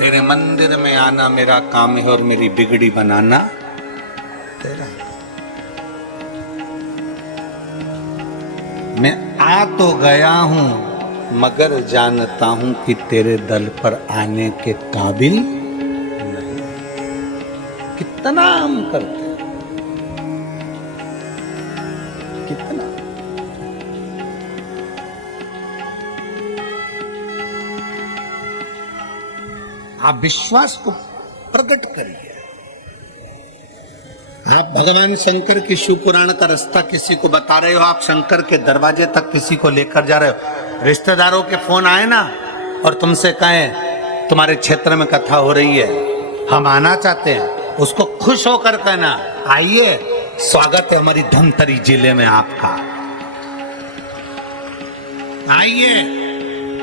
तेरे मंदिर में आना मेरा काम है और मेरी बिगड़ी बनाना तेरा। मैं आ तो गया हूं मगर जानता हूं कि तेरे दल पर आने के काबिल नहीं। कितना हम करते हैं, कितना। आप विश्वास को प्रकट करिए। आप भगवान शंकर की शिव पुराण का रास्ता किसी को बता रहे हो, आप शंकर के दरवाजे तक किसी को लेकर जा रहे हो। रिश्तेदारों के फोन आए ना, और तुमसे कहें तुम्हारे क्षेत्र में कथा हो रही है, हम आना चाहते हैं, उसको खुश होकर कहना आइए, स्वागत है हमारी धमतरी जिले में आपका, आइए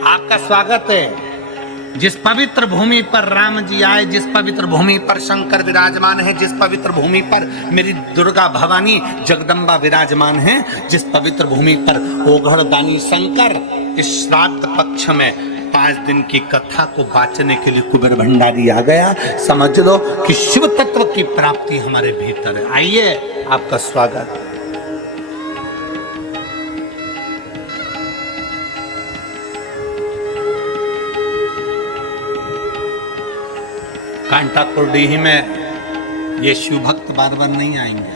आपका स्वागत है। जिस पवित्र भूमि पर राम जी आए, जिस पवित्र भूमि पर शंकर विराजमान है, जिस पवित्र भूमि पर मेरी दुर्गा भवानी जगदम्बा विराजमान है, जिस पवित्र भूमि पर ओघड़ दानी शंकर, इस श्राद्ध पक्ष में 5 दिन की कथा को बांचने के लिए कुबेर भंडारी आ गया। समझ लो कि शिव तत्व की प्राप्ति हमारे भीतर है। आइए आपका स्वागत। कांटापुर डीही में ये शिव भक्त बार बार नहीं आएंगे।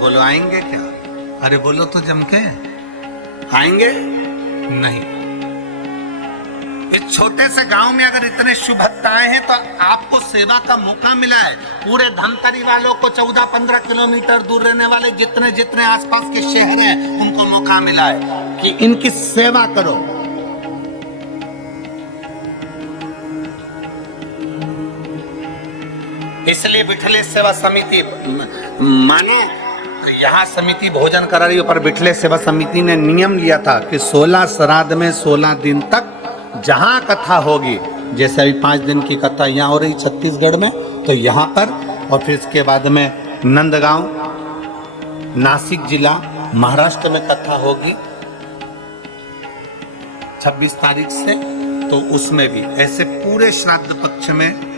बोलो आएंगे क्या? अरे बोलो तो जम के, आएंगे नहीं। इस छोटे से गांव में अगर इतने शिव भक्त आए हैं तो आपको सेवा का मौका मिला है। पूरे धमतरी वालों को 14-15 किलोमीटर दूर रहने वाले जितने जितने आसपास के शहर हैं उनको मौका मिला है कि इनकी सेवा करो। इसलिए बिठले सेवा समिति माने यहाँ समिति भोजन करा रही है, पर बिठले सेवा समिति ने नियम लिया था कि 16 श्राद्ध में 16 दिन तक जहाँ कथा होगी, जैसे अभी 5 दिन की कथा यहाँ हो रही छत्तीसगढ़ में, तो यहाँ पर, और फिर इसके बाद में नंदगांव नासिक जिला महाराष्ट्र में कथा होगी 26 तारीख से, तो उसमें भी ऐसे पूरे श्राद्ध पक्ष में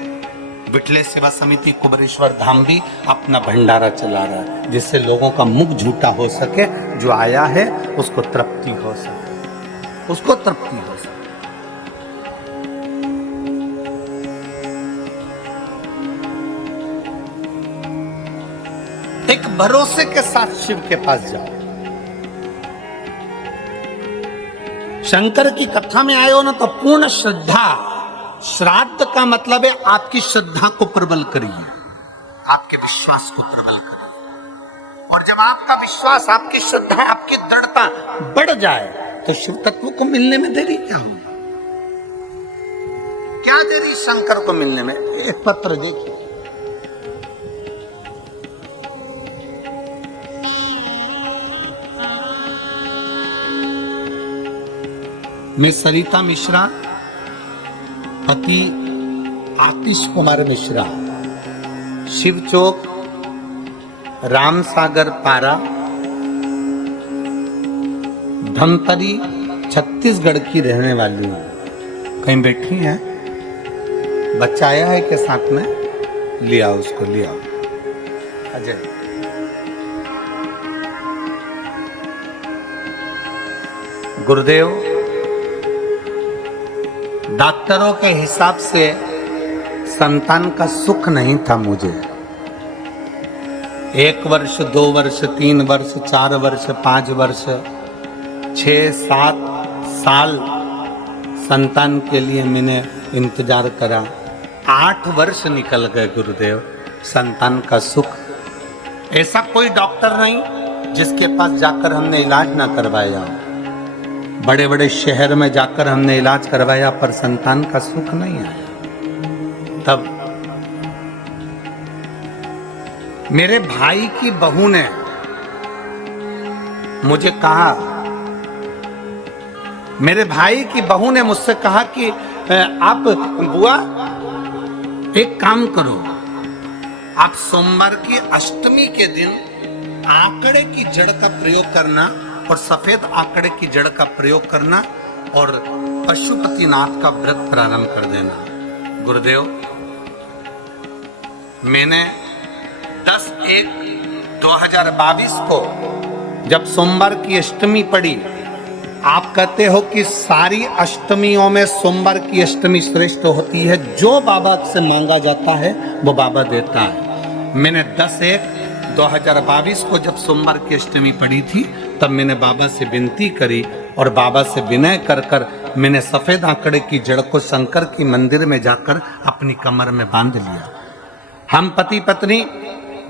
बिठले सेवा समिति कुबेरेश्वर धाम भी अपना भंडारा चला रहा है, जिससे लोगों का मुख झूठा हो सके, जो आया है उसको तृप्ति हो सके, उसको तृप्ति हो सके। एक भरोसे के साथ शिव के पास जाओ। शंकर की कथा में आए हो ना तो पूर्ण श्रद्धा। श्राद्ध का मतलब है आपकी श्रद्धा को प्रबल करिए, आपके विश्वास को प्रबल करिए। और जब आपका विश्वास, आपकी श्रद्धा, आपकी दृढ़ता बढ़ जाए तो शिव तत्व को मिलने में देरी क्या होगी? क्या देरी शंकर को मिलने में? एक पत्र देखिए, मैं सरिता मिश्रा, पति आतिश कुमार मिश्रा, शिव चौक, राम सागर पारा, धमतरी, छत्तीसगढ़ की रहने वाली हूँ। कहीं बैठी हैं? बच्चा आया है के साथ में? लिया उसको, लिया अजय। गुरुदेव, डॉक्टरों के हिसाब से संतान का सुख नहीं था मुझे। 1 वर्ष, 2 वर्ष, 3 वर्ष, 4 वर्ष, 5 वर्ष, 6-7 साल संतान के लिए मैंने इंतजार करा। 8 वर्ष निकल गए गुरुदेव, संतान का सुख। ऐसा कोई डॉक्टर नहीं जिसके पास जाकर हमने इलाज ना करवाया। बड़े बड़े शहर में जाकर हमने इलाज करवाया पर संतान का सुख नहीं आया। तब मेरे भाई की बहू ने मुझे कहा, मेरे भाई की बहू ने मुझसे कहा कि आप बुआ एक काम करो, आप सोमवार की अष्टमी के दिन आंकड़े की जड़ का प्रयोग करना और सफेद आंकड़े की जड़ का प्रयोग करना और पशुपतिनाथ का व्रत प्रारंभ कर देना। गुरुदेव, मैंने 10/1/2022 को जब सोमवार की अष्टमी पड़ी, आप कहते हो कि सारी अष्टमियों में सोमवार की अष्टमी श्रेष्ठ होती है, जो बाबा से मांगा जाता है वो बाबा देता है। मैंने 10/1/2022 को जब सोमवार की अष्टमी पड़ी थी तब मैंने बाबा से विनती करी और बाबा से विनय कर कर मैंने सफेद आंकड़े की जड़ को शंकर की मंदिर में जाकर अपनी कमर में बांध लिया। हम पति पत्नी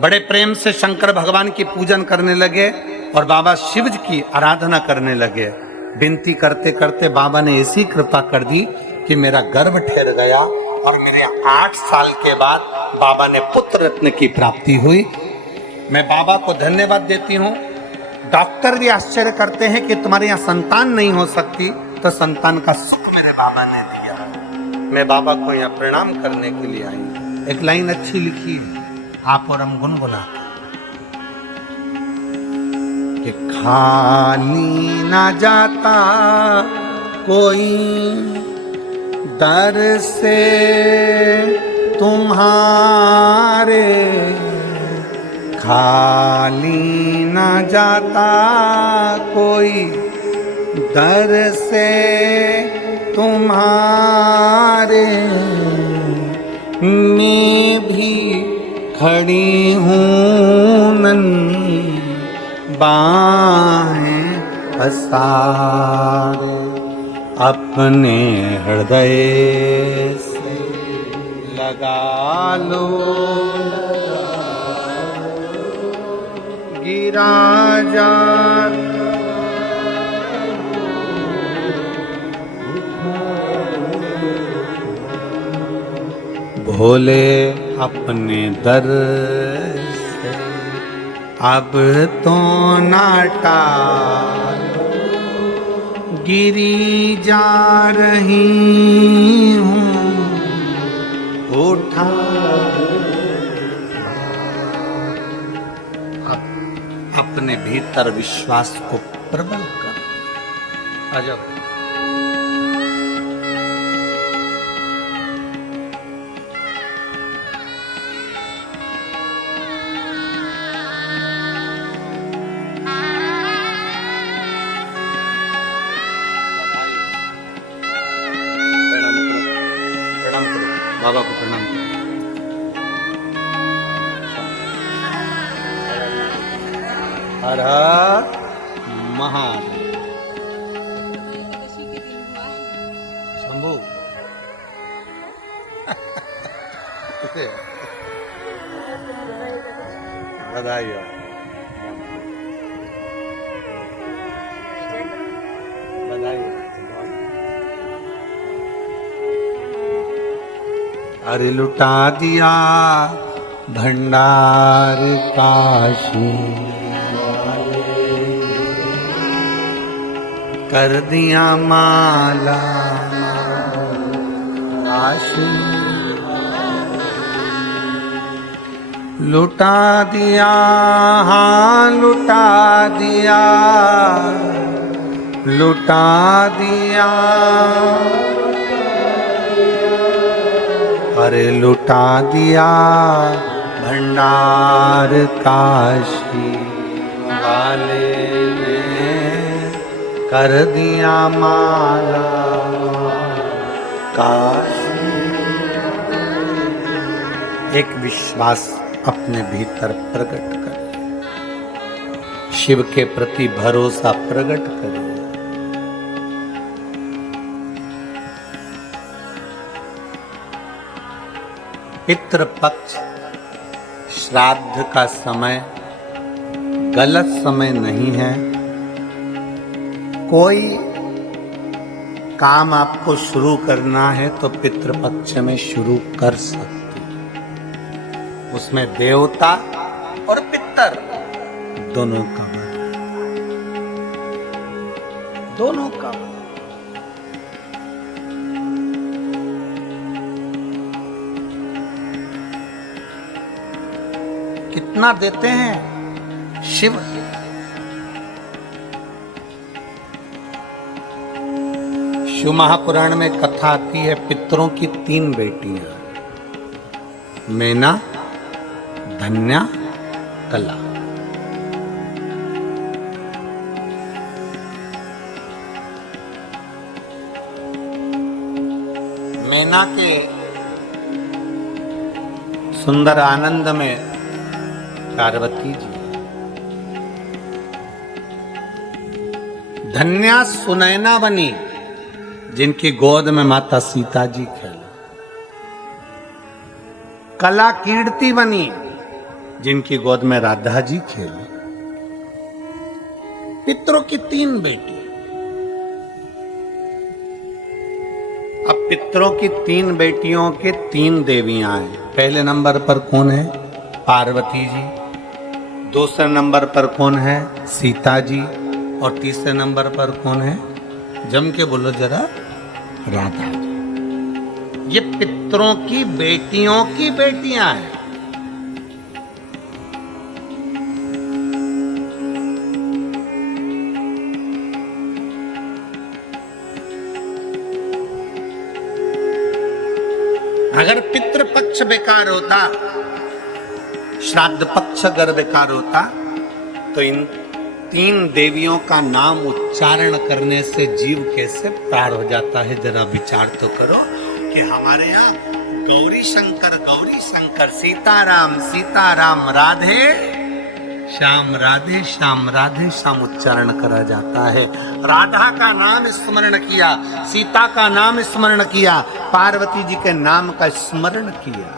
बड़े प्रेम से शंकर भगवान की पूजन करने लगे और बाबा शिव की आराधना करने लगे। विनती करते करते बाबा ने ऐसी कृपा कर दी कि मेरा गर्भ ठहर गया और मेरे 8 साल के बाद बाबा ने पुत्र रत्न की प्राप्ति हुई। मैं बाबा को धन्यवाद देती हूँ। डॉक्टर भी आश्चर्य करते हैं कि तुम्हारे यहाँ संतान नहीं हो सकती, तो संतान का सुख मेरे बाबा ने दिया। मैं बाबा को यहाँ प्रणाम करने के लिए आई। एक लाइन अच्छी लिखी है, आप और हम गुनगुनाते कि खाली ना जाता कोई दर से तुम्हारे, खाली ना जाता कोई दर से तुम्हारे, मैं भी खड़ी हूँ नन्ही बाहें पसारे, अपने हृदय से लगा लो गिरा जा भोले अपने दर से अब तो नाटा गिरी जा रही हूँ उठा। अपने भीतर विश्वास को प्रबल कर। आ जाओ। बाबा को प्रणाम करो। हर हर महादेव। शंभू बधाई हो, बधाई हो। अरे लुटा दिया भंडार काशी, कर दिया माला काशी, लुटा दिया, हाँ लुटा दिया, लुटा दिया, अरे लुटा दिया भंडार काशी वाले ने, कर दिया माला काशी। एक विश्वास अपने भीतर प्रकट करें, शिव के प्रति भरोसा प्रकट करें। पितृपक्ष श्राद्ध का समय गलत समय नहीं है। कोई काम आपको शुरू करना है तो पितृपक्ष में शुरू कर सकते हैं। उसमें देवता और पितर दोनों का दोनों का कितना देते हैं शिव। शिव महापुराण में कथा आती है, पितरों की 3 बेटियां, मैना, धन्या, कला। मैना के सुंदर आनंद में पार्वती जी, धन्या सुनैना बनी जिनकी गोद में माता सीता जी खेले, कला कीर्ति बनी जिनकी गोद में राधा जी खेले। पितरों की 3 बेटी, पितरों की 3 बेटियों के 3 देवियां हैं। पहले नंबर पर कौन है? पार्वती जी। दूसरे नंबर पर कौन है? सीता जी। और तीसरे नंबर पर कौन है? जम के बोलो जरा, राधा जी। ये पितरों की बेटियों की बेटियां हैं। अगर पितृपक्ष बेकार होता, श्राद्ध पक्ष अगर बेकार होता, तो इन 3 देवियों का नाम उच्चारण करने से जीव कैसे पार हो जाता है। जरा विचार तो करो कि हमारे यहाँ गौरी शंकर, सीताराम सीताराम, राधे श्याम, राधे श्याम, राधे श्याम उच्चारण करा जाता है। राधा का नाम स्मरण किया, सीता का नाम स्मरण किया, पार्वती जी के नाम का स्मरण किया,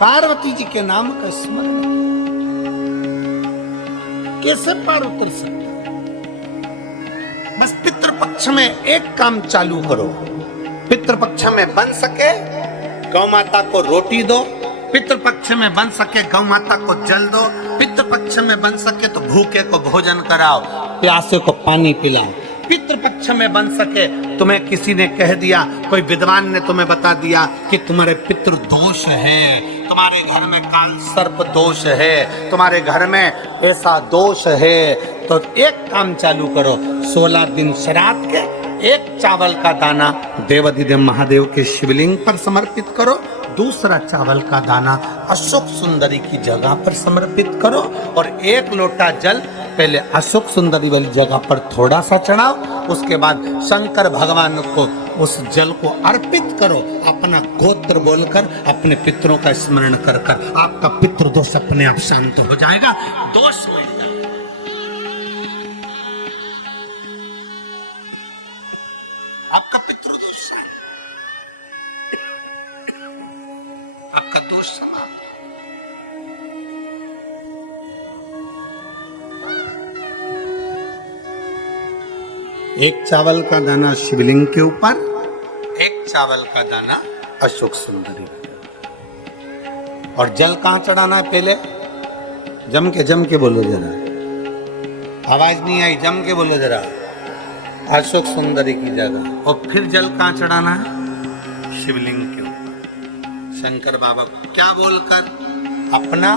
पार्वती जी के नाम का स्मरण किया। कैसे पार उतर सकते? बस पितृपक्ष में एक काम चालू करो। पितृपक्ष में बन सके गौ माता को रोटी दो, पितृपक्ष में बन सके गौ माता को जल दो, पितृपक्ष में बन सके तो भूखे को भोजन कराओ, प्यासे को पानी पिलाओ। पितृपक्ष में बन सके, तुम्हें किसी ने कह दिया, कोई विद्वान ने तुम्हें बता दिया कि तुम्हारे पितृ दोष है, तुम्हारे घर में काल सर्प दोष है, तुम्हारे घर में ऐसा दोष है, तो एक काम चालू करो। 16 दिन श्राद्ध के 1 चावल का दाना देवाधिदेव महादेव के शिवलिंग पर समर्पित करो, दूसरा चावल का दाना अशोक सुंदरी की जगह पर समर्पित करो, और 1 लोटा जल पहले अशोक सुंदरी वाली जगह पर थोड़ा सा चढ़ाओ, उसके बाद शंकर भगवान को उस जल को अर्पित करो। अपना गोत्र बोलकर, अपने पितरों का स्मरण कर कर आपका पितृ दोष अपने आप शांत हो जाएगा, दोष मिट जाएगा। आपका पितृ दोष है, आपका दोष समाप्त। एक चावल का दाना शिवलिंग के ऊपर, 1 चावल का दाना अशोक सुंदरी, और जल कहां चढ़ाना है? पहले जम के बोलो जरा, आवाज नहीं आई, जम के बोलो जरा, अशोक सुंदरी की जगह। और फिर जल कहां चढ़ाना है? शिवलिंग के ऊपर, शंकर बाबा को क्या बोलकर? अपना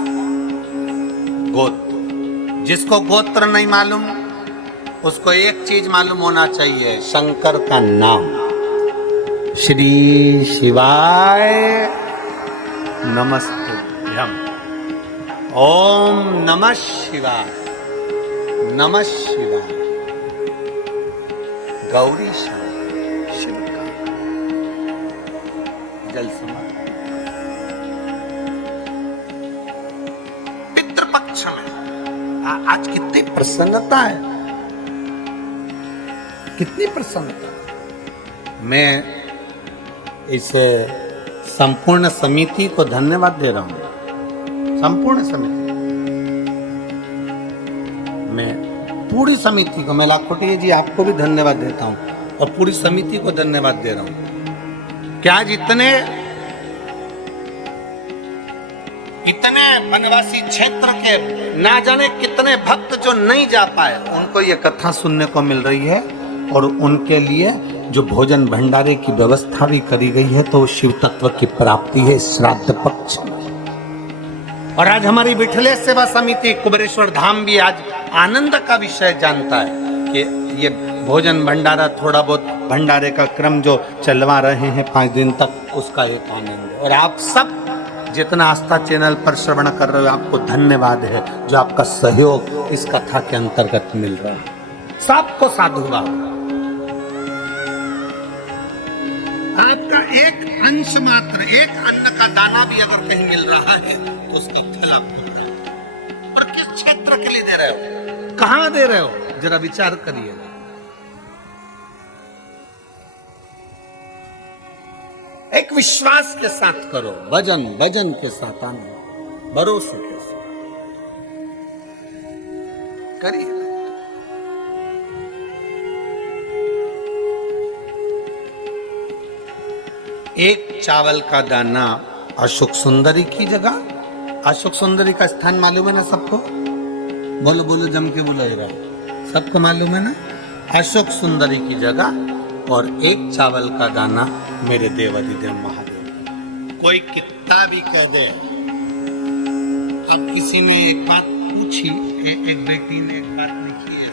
गोत्र। जिसको गोत्र नहीं मालूम उसको एक चीज मालूम होना चाहिए, शंकर का नाम। श्री शिवाय नमस्तुभ्यं, ओम नमः शिवाय, नमः शिवाय, गौरी शिव का जल समाप्त। पितृपक्ष में आज कितनी प्रसन्नता है, कितनी प्रसन्नता। मैं इस संपूर्ण समिति को धन्यवाद दे रहा हूं, संपूर्ण समिति, मैं पूरी समिति को, मैं लाखोटी जी आपको भी धन्यवाद देता हूं, और पूरी समिति को धन्यवाद दे रहा हूं। क्या जितने वनवासी क्षेत्र के ना जाने कितने भक्त जो नहीं जा पाए, उनको ये कथा सुनने को मिल रही है, और उनके लिए जो भोजन भंडारे की व्यवस्था भी करी गई है, तो शिव तत्व की प्राप्ति है श्राद्ध पक्ष में। और आज हमारी विठले सेवा समिति कुबेरेश्वर धाम भी आज आनंद का विषय जानता है कि ये भोजन भंडारा, थोड़ा बहुत भंडारे का क्रम जो चलवा रहे हैं 5 दिन तक, उसका एक आनंद है। और आप सब जितना आस्था चैनल पर श्रवण कर रहे हो, आपको धन्यवाद है जो आपका सहयोग इस कथा के अंतर्गत मिल रहा है। सबको साधुवाद। आपका एक अंश मात्र, एक अन्न का दाना भी अगर कहीं मिल रहा है तो उसका फल आपको मिल रहा है। और किस क्षेत्र के लिए दे रहे हो, कहां दे रहे हो, जरा विचार करिए। एक विश्वास के साथ करो, वजन के साथ आना, भरोसे के साथ करिए। एक चावल का दाना अशोक सुंदरी की जगह, अशोक सुंदरी का स्थान मालूम है ना सबको? बोलो बोलो जम के बोलो यार, सबको मालूम है ना? अशोक सुंदरी की जगह और एक चावल का दाना मेरे देवाधिदेव महादेव। कोई कितना भी कह दे। अब किसी ने एक बात पूछी, एक बेटी ने एक बात लिखी है,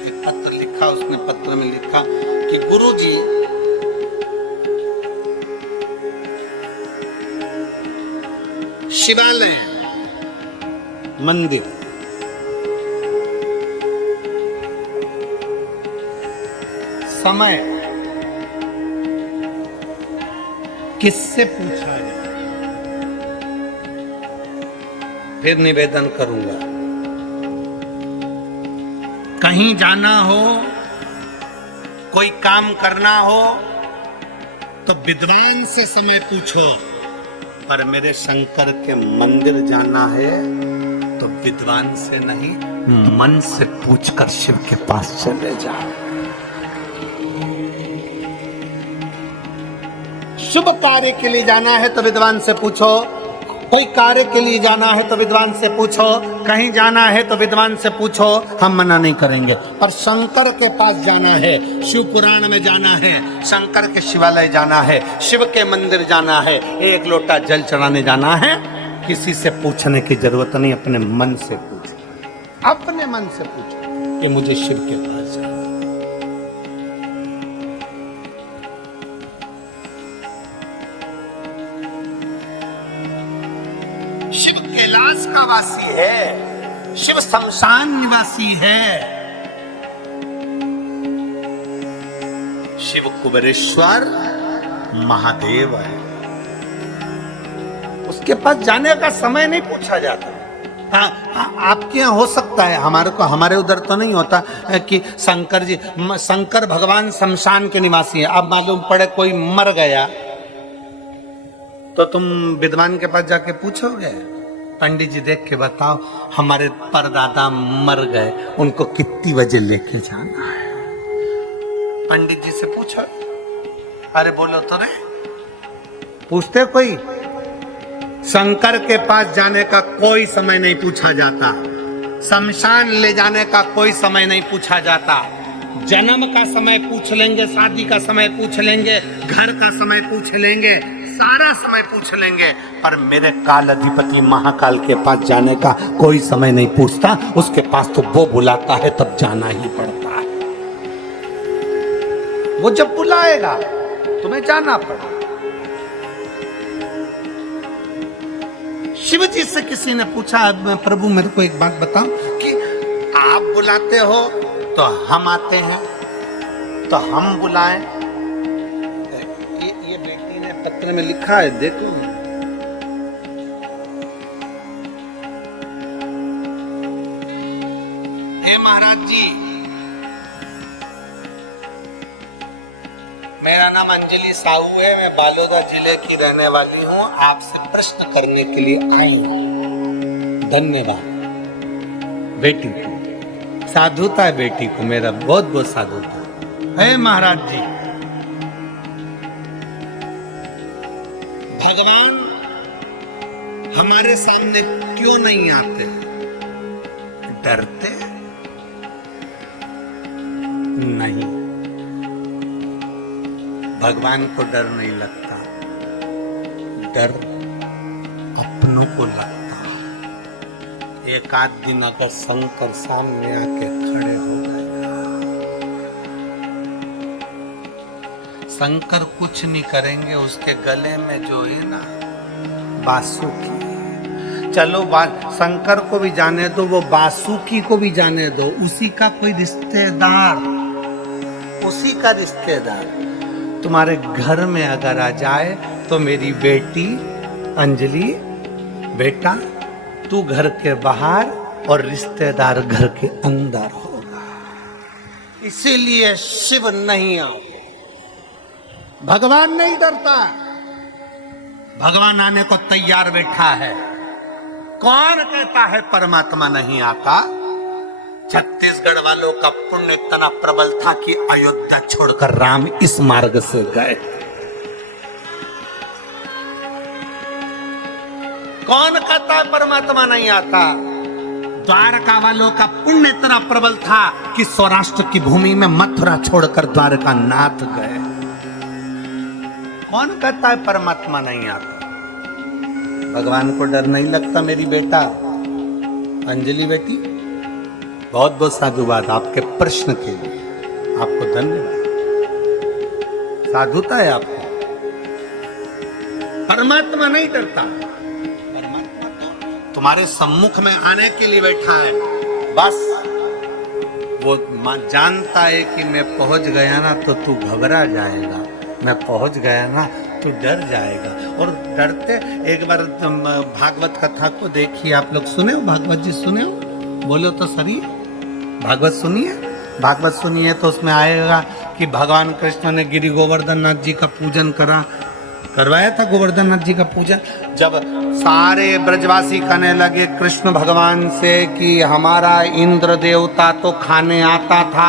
एक पत्र लिखा, उसने पत्र में लिखा कि गुरुजी शिवालय मंदिर समय किससे पूछा है? फिर निवेदन करूंगा, कहीं जाना हो, कोई काम करना हो तो विद्वान से समय पूछो, पर मेरे शंकर के मंदिर जाना है तो विद्वान से नहीं, मन से पूछकर शिव के पास चले जाओ। शुभ कार्य के लिए जाना है तो विद्वान से पूछो, कोई कार्य के लिए जाना है तो विद्वान से पूछो, कहीं जाना है तो विद्वान से पूछो, हम मना नहीं करेंगे। और शंकर के पास जाना है, शिव पुराण में जाना है, शंकर के शिवालय जाना है, शिव के मंदिर जाना है, एक लोटा जल चढ़ाने जाना है, किसी से पूछने की जरूरत नहीं, अपने मन से पूछो, अपने मन से पूछो कि मुझे शिव के पास जाना। शिव कैलाश का वासी है, शिव शमशान निवासी है, शिव कुबेरेश्वर महादेव है। उसके पास जाने का समय नहीं पूछा जाता। हाँ, आपके यहाँ हो सकता है, हमारे उधर तो नहीं होता कि शंकर भगवान शमशान के निवासी है। अब मालूम पड़े कोई मर गया तो तुम विद्वान के पास जाके पूछोगे, पंडित जी देख के बताओ हमारे परदादा मर गए, उनको कितनी बजे लेके जाना है? पंडित जी से पूछो। अरे बोलो तो रे, पूछते कोई? शंकर के पास जाने का कोई समय नहीं पूछा जाता, शमशान ले जाने का कोई समय नहीं पूछा जाता। जन्म का समय पूछ लेंगे, शादी का समय पूछ लेंगे, घर का समय पूछ लेंगे, सारा समय पूछ लेंगे, पर मेरे काल अधिपति महाकाल के पास जाने का कोई समय नहीं पूछता। उसके पास तो वो बुलाता है तब जाना ही पड़ता है। वो जब बुलाएगा तुम्हें जाना पड़ेगा। शिव जी से किसी ने पूछा, प्रभु मेरे को एक बात बताओ कि आप बुलाते हो तो हम आते हैं, तो हम बुलाएं? ये बेटी ने पत्र में लिखा है, देखो। हे महाराज जी, मेरा नाम अंजलि साहू है, मैं बालोदा जिले की रहने वाली हूँ, आपसे प्रश्न करने के लिए आई हूँ। धन्यवाद बेटी, साधुता है बेटी को, मेरा बहुत बहुत साधुता है। महाराज जी, भगवान हमारे सामने क्यों नहीं आते? डरते नहीं, भगवान को डर नहीं लगता, डर अपनों को लगता। एक आध दिन अगर शंकर सामने आके खड़े हो गए, शंकर कुछ नहीं करेंगे। उसके गले में जो है ना बासुकी, चलो शंकर को भी जाने दो, वो बासुकी को भी जाने दो, उसी का कोई रिश्तेदार, उसी का रिश्तेदार तुम्हारे घर में अगर आ जाए तो मेरी बेटी अंजलि, बेटा तू घर के बाहर और रिश्तेदार घर के अंदर होगा। इसीलिए शिव नहीं आओ। भगवान नहीं डरता, भगवान आने को तैयार बैठा है। कौन कहता है परमात्मा नहीं आता? छत्तीसगढ़ वालों का पुण्य इतना प्रबल था कि अयोध्या छोड़कर राम इस मार्ग से गए। कौन कहता है परमात्मा नहीं आता? द्वारका वालों का पुण्य इतना प्रबल था कि सौराष्ट्र की भूमि में मथुरा छोड़कर द्वारका नाथ गए। कौन कहता है परमात्मा नहीं आता? भगवान को डर नहीं लगता मेरी बेटा? अंजलि बेटी, बहुत बहुत साधुवाद आपके प्रश्न के लिए, आपको धन्यवाद। साधुता है आपको। परमात्मा नहीं डरता। परमात्मा तो तुम्हारे सम्मुख में आने के लिए बैठा है। बस वो जानता है कि मैं पहुंच गया ना तो तू घबरा जाएगा, मैं पहुंच गया ना तो डर जाएगा। और डरते, एक बार तुम भागवत कथा को देखिए, आप लोग सुने हो? भागवत जी सुने हो? बोलो तो सही। भागवत सुनिए, भागवत सुनिए तो उसमें आएगा कि भगवान कृष्ण ने गिरि गोवर्धन नाथ जी का पूजन करवाया था। गोवर्धन नाथ जी का पूजन जब सारे ब्रजवासी कहने लगे कृष्ण भगवान से कि हमारा इंद्र देवता तो खाने आता था,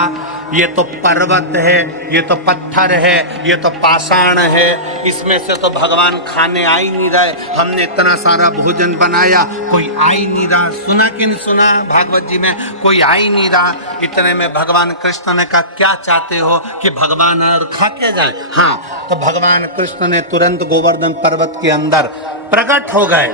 ये तो पर्वत है, ये तो पत्थर है, ये तो पाषाण है, इसमें से तो भगवान खाने आ ही नहीं रहे। हमने इतना सारा भोजन बनाया, कोई आ ही नहीं रहा। सुना कि नहीं सुना? भागवत जी में कोई आ ही नहीं रहा। इतने में भगवान कृष्ण ने कहा क्या चाहते हो कि भगवान और खा के जाए? हाँ, तो भगवान कृष्ण ने तुरंत गोवर्धन पर्वत के अंदर प्रकट हो गए।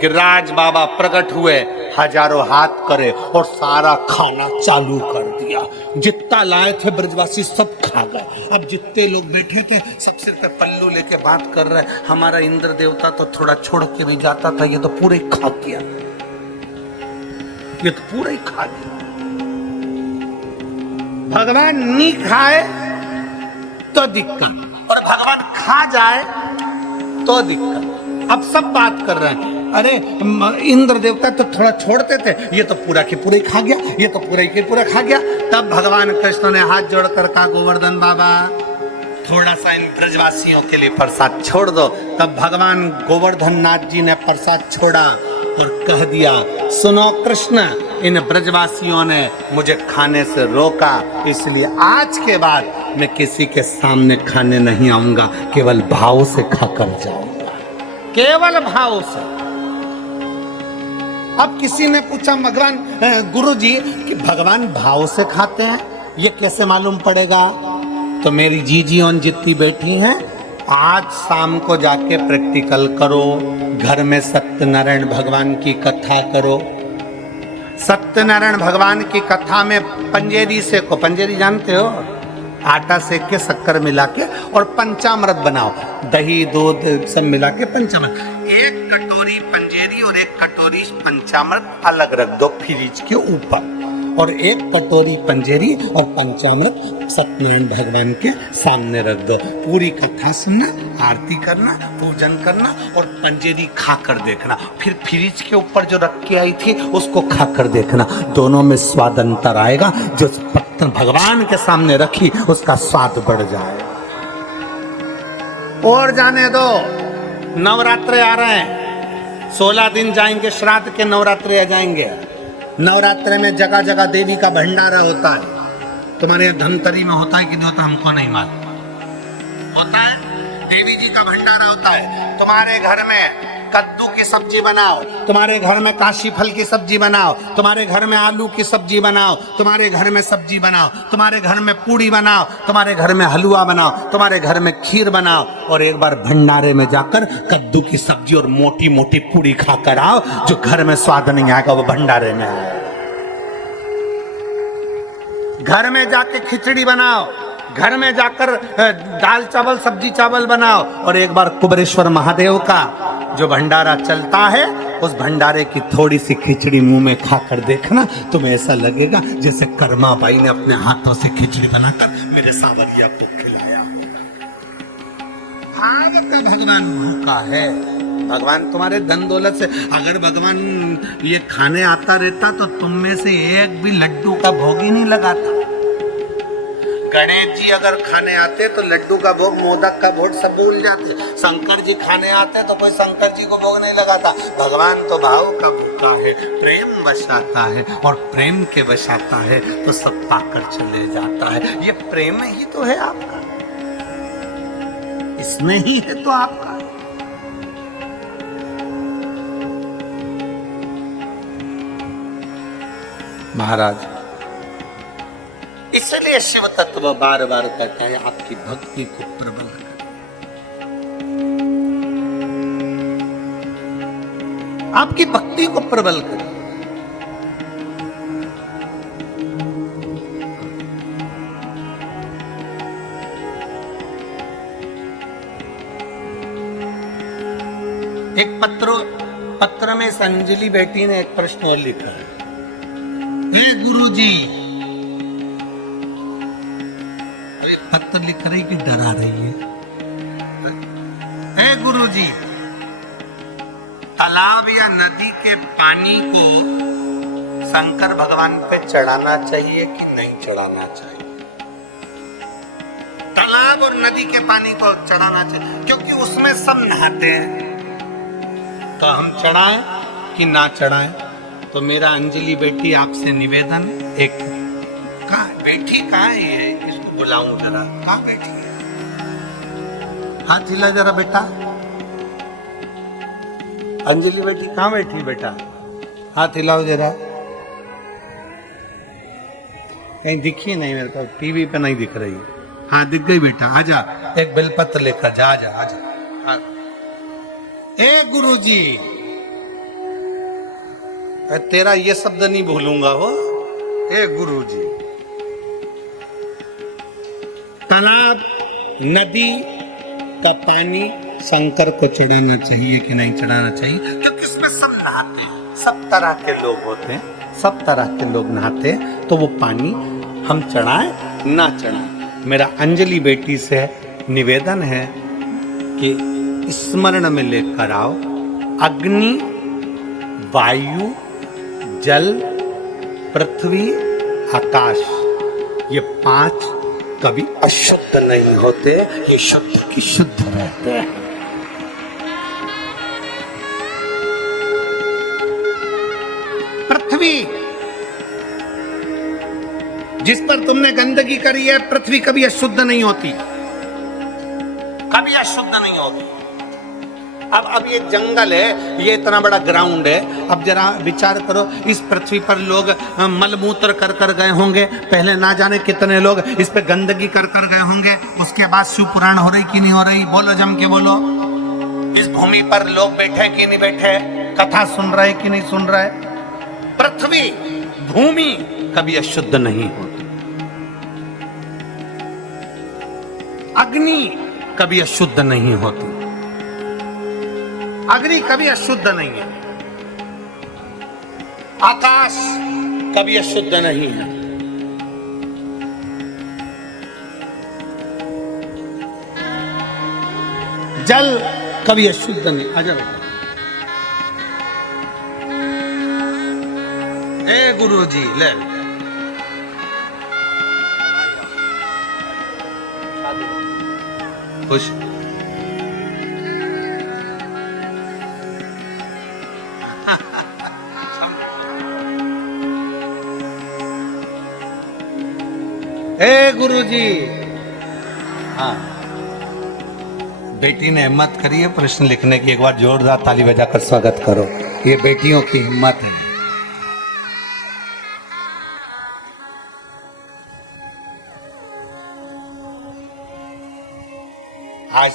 गिरिराज बाबा प्रकट हुए, हजारों हाथ करे और सारा खाना चालू कर दिया। जितना लाए थे ब्रजवासी सब खा गए। अब जितने लोग बैठे थे सबसे पे पल्लू लेके बात कर रहे, हमारा इंद्र देवता तो थोड़ा छोड़ के भी जाता था, ये तो पूरे खा गया, ये तो पूरा ही खा गया। भगवान नहीं खाए तो दिक्कत, और भगवान खा जाए तो दिक्कत। अब सब बात कर रहे हैं, अरे इंद्र देवता तो थोड़ा छोड़ते थे, ये तो पूरा के पूरा ही खा गया, ये तो पूरा के पूरा खा गया। तब भगवान कृष्ण ने हाथ जोड़कर कहा गोवर्धन बाबा थोड़ा सा इन ब्रजवासियों के लिए प्रसाद छोड़ दो। तब भगवान गोवर्धन नाथ जी ने प्रसाद छोड़ा और कह दिया सुनो कृष्ण, इन ब्रजवासियों ने मुझे खाने से रोका, इसलिए आज के बाद मैं किसी के सामने खाने नहीं आऊंगा, केवल भाव से खाकर जाऊंगा, केवल भाव से। अब किसी ने पूछा भगवान गुरुजी कि भगवान भाव से खाते हैं, ये कैसे मालूम पड़ेगा? तो मेरी जीजियों जितनी बैठी हैं, आज शाम को जाके प्रैक्टिकल करो, घर में सत्यनारायण भगवान की कथा करो। सत्यनारायण भगवान की कथा में पंजेरी सेको, पंजेरी जानते हो? आटा सेक के शक्कर मिला के और पंचामृत बनाओ, दही दूध सब मिला के पंचामृत। एक कटोरी पंजेरी और एक कटोरी पंचामृत अलग रख दो फ्रिज के ऊपर, और एक कटोरी पंजेरी और पंचामृत सत्यनारायण भगवान के सामने रख दो। पूरी कथा सुनना, आरती करना, पूजन करना और पंजेरी खाकर देखना। फिर फ्रिज के ऊपर जो रख के आई थी उसको खाकर देखना, दोनों में स्वाद अंतर आएगा। जो पत्थर भगवान के सामने रखी उसका स्वाद बढ़ जाएगा। और जाने दो, नवरात्रे आ रहे हैं, 16 दिन जाएंगे, श्राद्ध के नवरात्रे आ जाएंगे। नवरात्रे में जगह जगह देवी का भंडारा होता है। तुम्हारे धमतरी में होता है कि नहीं होता हमको नहीं मालूम, होता है। देवी जी का भंडारा होता है। तुम्हारे घर में कद्दू की सब्जी बनाओ, तुम्हारे घर में काशी फल की सब्जी बनाओ, तुम्हारे घर में आलू की सब्जी बनाओ, तुम्हारे घर में सब्जी बनाओ, तुम्हारे घर में पूड़ी बनाओ, तुम्हारे घर में हलवा बनाओ, तुम्हारे घर में खीर बनाओ, और एक बार भंडारे में जाकर कद्दू की सब्जी और मोटी मोटी पूड़ी खाकर आओ। जो घर में स्वाद नहीं आएगा वो भंडारे में आएगा। घर में जाके खिचड़ी बनाओ, घर में जाकर दाल चावल सब्जी चावल बनाओ, और एक बार कुबेरेश्वर महादेव का जो भंडारा चलता है उस भंडारे की थोड़ी सी खिचड़ी मुंह में खाकर देखना, तुम्हें ऐसा लगेगा जैसे कर्मा बाई ने अपने हाथों से खिचड़ी बनाकर मेरे सांवरिया को खिलाया। भागवत भगवान भूखा है। भगवान तुम्हारे धन दौलत से, अगर भगवान ये खाने आता रहता तो तुम में से एक भी लड्डू का भोग ही नहीं लगाता। गणेश जी अगर खाने आते तो लड्डू का भोग, मोदक का भोग सब भूल जाते। शंकर जी खाने आते तो कोई शंकर जी को भोग नहीं लगाता। भगवान तो भाव का भूखा है, प्रेम बसाता है, और प्रेम के बसाता है तो सब पाकर चले जाता है। ये प्रेम ही तो है आपका, इसमें ही है तो आपका। महाराज, इसलिए शिव तत्व बार बार कहता है आपकी भक्ति को प्रबल करें, आपकी भक्ति को प्रबल करें। एक पत्र में अंजलि बेटी ने एक प्रश्न और लिखा है, हे गुरुजी, अरे पत्र लिख रही कि डरा रही है? हे गुरुजी, तालाब या नदी के पानी को शंकर भगवान पे चढ़ाना चाहिए कि नहीं चढ़ाना चाहिए? तालाब और नदी के पानी को चढ़ाना चाहिए क्योंकि उसमें सब नहाते हैं, तो हम चढ़ाएं कि ना चढ़ाएं? तो मेरा अंजलि बेटी आपसे निवेदन, एक कहाँ बैठी, कहाँ है ये, इसको बुलाऊं जरा, कहाँ बैठी है? हाथ हिला जरा बेटा, अंजलि बेटी कहाँ बैठी बेटा, हाथ हिलाओ जरा। कहीं दिखी नहीं मेरे को, टीवी पे नहीं दिख रही। हाँ दिख गई बेटा, आजा, एक बेलपत्र लेकर जा, आजा आजा। ए गुरुजी, तेरा ये शब्द नहीं भूलूंगा हो। ए गुरुजी, तालाब नदी का पानी शंकर को चढ़ाना चाहिए कि नहीं चढ़ाना चाहिए? क्योंकि इसमें सब नहाते हैं, सब तरह के लोग होते हैं, सब तरह के लोग नहाते हैं, तो वो पानी हम चढ़ाएं ना चढ़ाएं? मेरा अंजलि बेटी से निवेदन है कि स्मरण में लेकर आओ, अग्नि, वायु, जल, पृथ्वी, आकाश, ये 5 कभी अशुद्ध नहीं होते, ये शुद्ध की शुद्ध रहते हैं। पृथ्वी जिस पर तुमने गंदगी करी है, पृथ्वी कभी अशुद्ध नहीं होती, कभी अशुद्ध नहीं होती। अब ये जंगल है, ये इतना बड़ा ग्राउंड है, अब जरा विचार करो, इस पृथ्वी पर लोग मलमूत्र कर कर गए होंगे, पहले ना जाने कितने लोग इस पे गंदगी कर कर गए होंगे, उसके बाद शिव पुराण हो रही कि नहीं हो रही? बोलो जम के बोलो। इस भूमि पर लोग बैठे कि नहीं बैठे, कथा सुन रहे कि नहीं सुन रहे? पृथ्वी, भूमि कभी अशुद्ध नहीं होती, अग्नि कभी अशुद्ध नहीं होती, अग्नि कभी अशुद्ध नहीं है, आकाश कभी अशुद्ध नहीं है, जल कभी अशुद्ध नहीं। आजा बेटा, ए गुरुजी ले खुश। ए गुरुजी, हाँ बेटी ने हिम्मत करी है प्रश्न लिखने की, एक बार जोरदार ताली बजाकर स्वागत करो। ये बेटियों की हिम्मत है। आज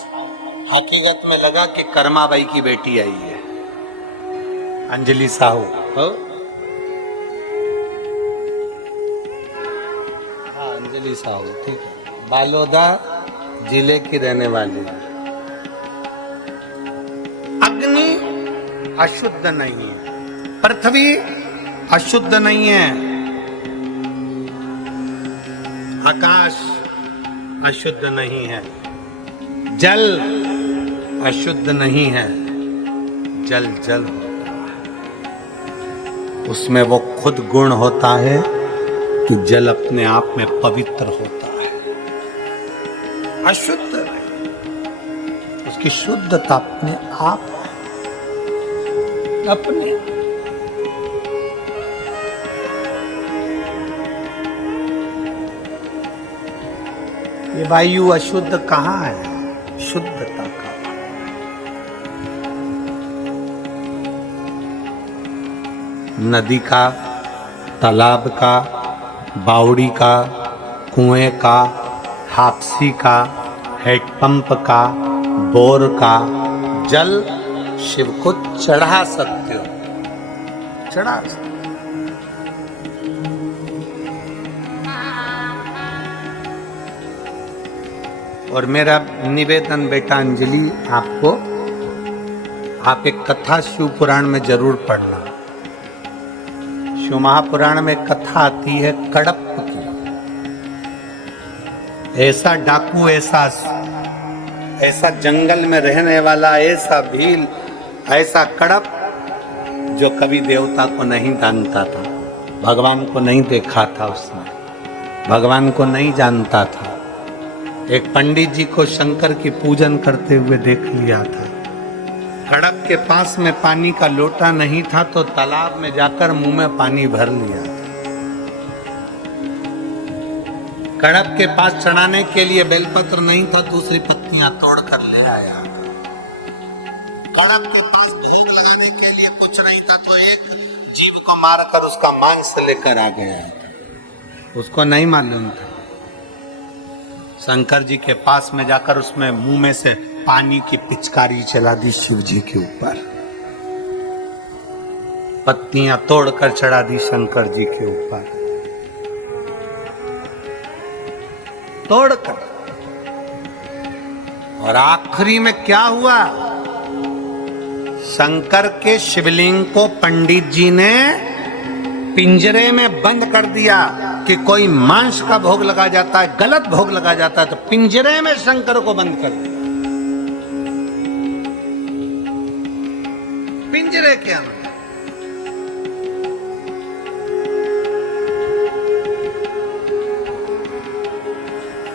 हकीकत में लगा कि कर्माबाई की बेटी आई है, अंजलि साहू। हाँ अंजलि साहू, ठीक है, बालोदा जिले की रहने वाली है। अग्नि अशुद्ध नहीं है, पृथ्वी अशुद्ध नहीं है, आकाश अशुद्ध नहीं है, जल अशुद्ध नहीं है, जल जल होता है, उसमें वो खुद गुण होता है कि जल अपने आप में पवित्र होता है, अशुद्ध नहीं, उसकी शुद्धता अपने आप है, अपनी। ये वायु अशुद्ध कहाँ है? शुद्धता का। नदी का तालाब का, बावड़ी का, कुएं का, हापसी का, हैंडपंप का, बोर का जल शिव को चढ़ा सकते हो, चढ़ा सकते। और मेरा निवेदन बेटा अंजलि आपको, आप एक कथा शिव पुराण में जरूर पढ़ना। शिव महापुराण में कथा आती है कड़प की। ऐसा डाकू, ऐसा जंगल में रहने वाला, ऐसा भील, ऐसा कड़प जो कभी देवता को नहीं जानता था, भगवान को नहीं देखा था, उसने भगवान को नहीं जानता था। एक पंडित जी को शंकर की पूजन करते हुए देख लिया था। कड़प के पास में पानी का लोटा नहीं था तो तालाब में जाकर मुंह में पानी भर लिया था। कड़प के पास चढ़ाने के लिए बेलपत्र नहीं था, दूसरी पत्तियां तोड़ कर ले आया। कड़प के पास भोग लगाने के लिए कुछ नहीं था तो एक जीव को मारकर उसका मांस लेकर आ गया। उसको नहीं मालूम था। शंकर जी के पास में जाकर उसमें मुंह में से पानी की पिचकारी चला दी शिव जी के ऊपर, पत्तियां तोड़कर चढ़ा दी शंकर जी के ऊपर, तोड़कर। और आखिरी में क्या हुआ? शंकर के शिवलिंग को पंडित जी ने पिंजरे में बंद कर दिया कि कोई मांस का भोग लगा जाता है, गलत भोग लगा जाता है, तो पिंजरे में शंकर को बंद कर दिया, पिंजरे के अंदर।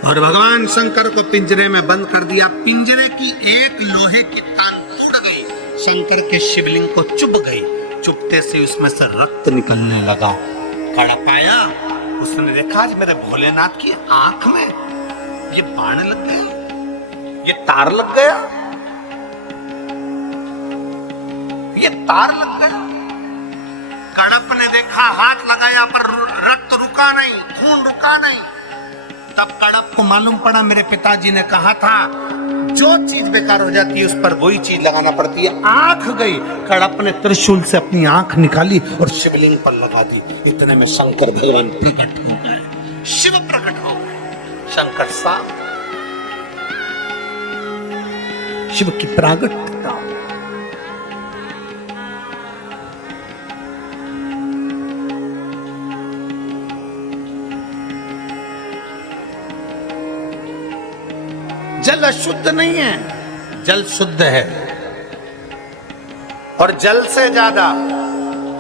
और भगवान शंकर को पिंजरे में बंद कर दिया। पिंजरे की एक लोहे की तान टूट गई, शंकर के शिवलिंग को चुभ गई। चुभते से उसमें से रक्त निकलने लगा। कड़प आया, उसने देखा आज मेरे भोलेनाथ की आंख में ये बाण लग गया, ये तार लग गया, ये तार लग गया। कड़प ने देखा, हाथ लगाया पर रक्त रुका नहीं, खून रुका नहीं। तब कड़प को मालूम पड़ा मेरे पिताजी ने कहा था जो चीज बेकार हो जाती है उस पर वही चीज लगाना पड़ती है। आंख गई। कड़प ने त्रिशूल से अपनी आंख निकाली और शिवलिंग पर लगा दी। इतने में शंकर भगवान प्रकट हो गए, शिव प्रकट हो गए। शंकर साहब शिव की प्रागट्यता। जल अशुद्ध नहीं है, जल शुद्ध है। और जल से ज्यादा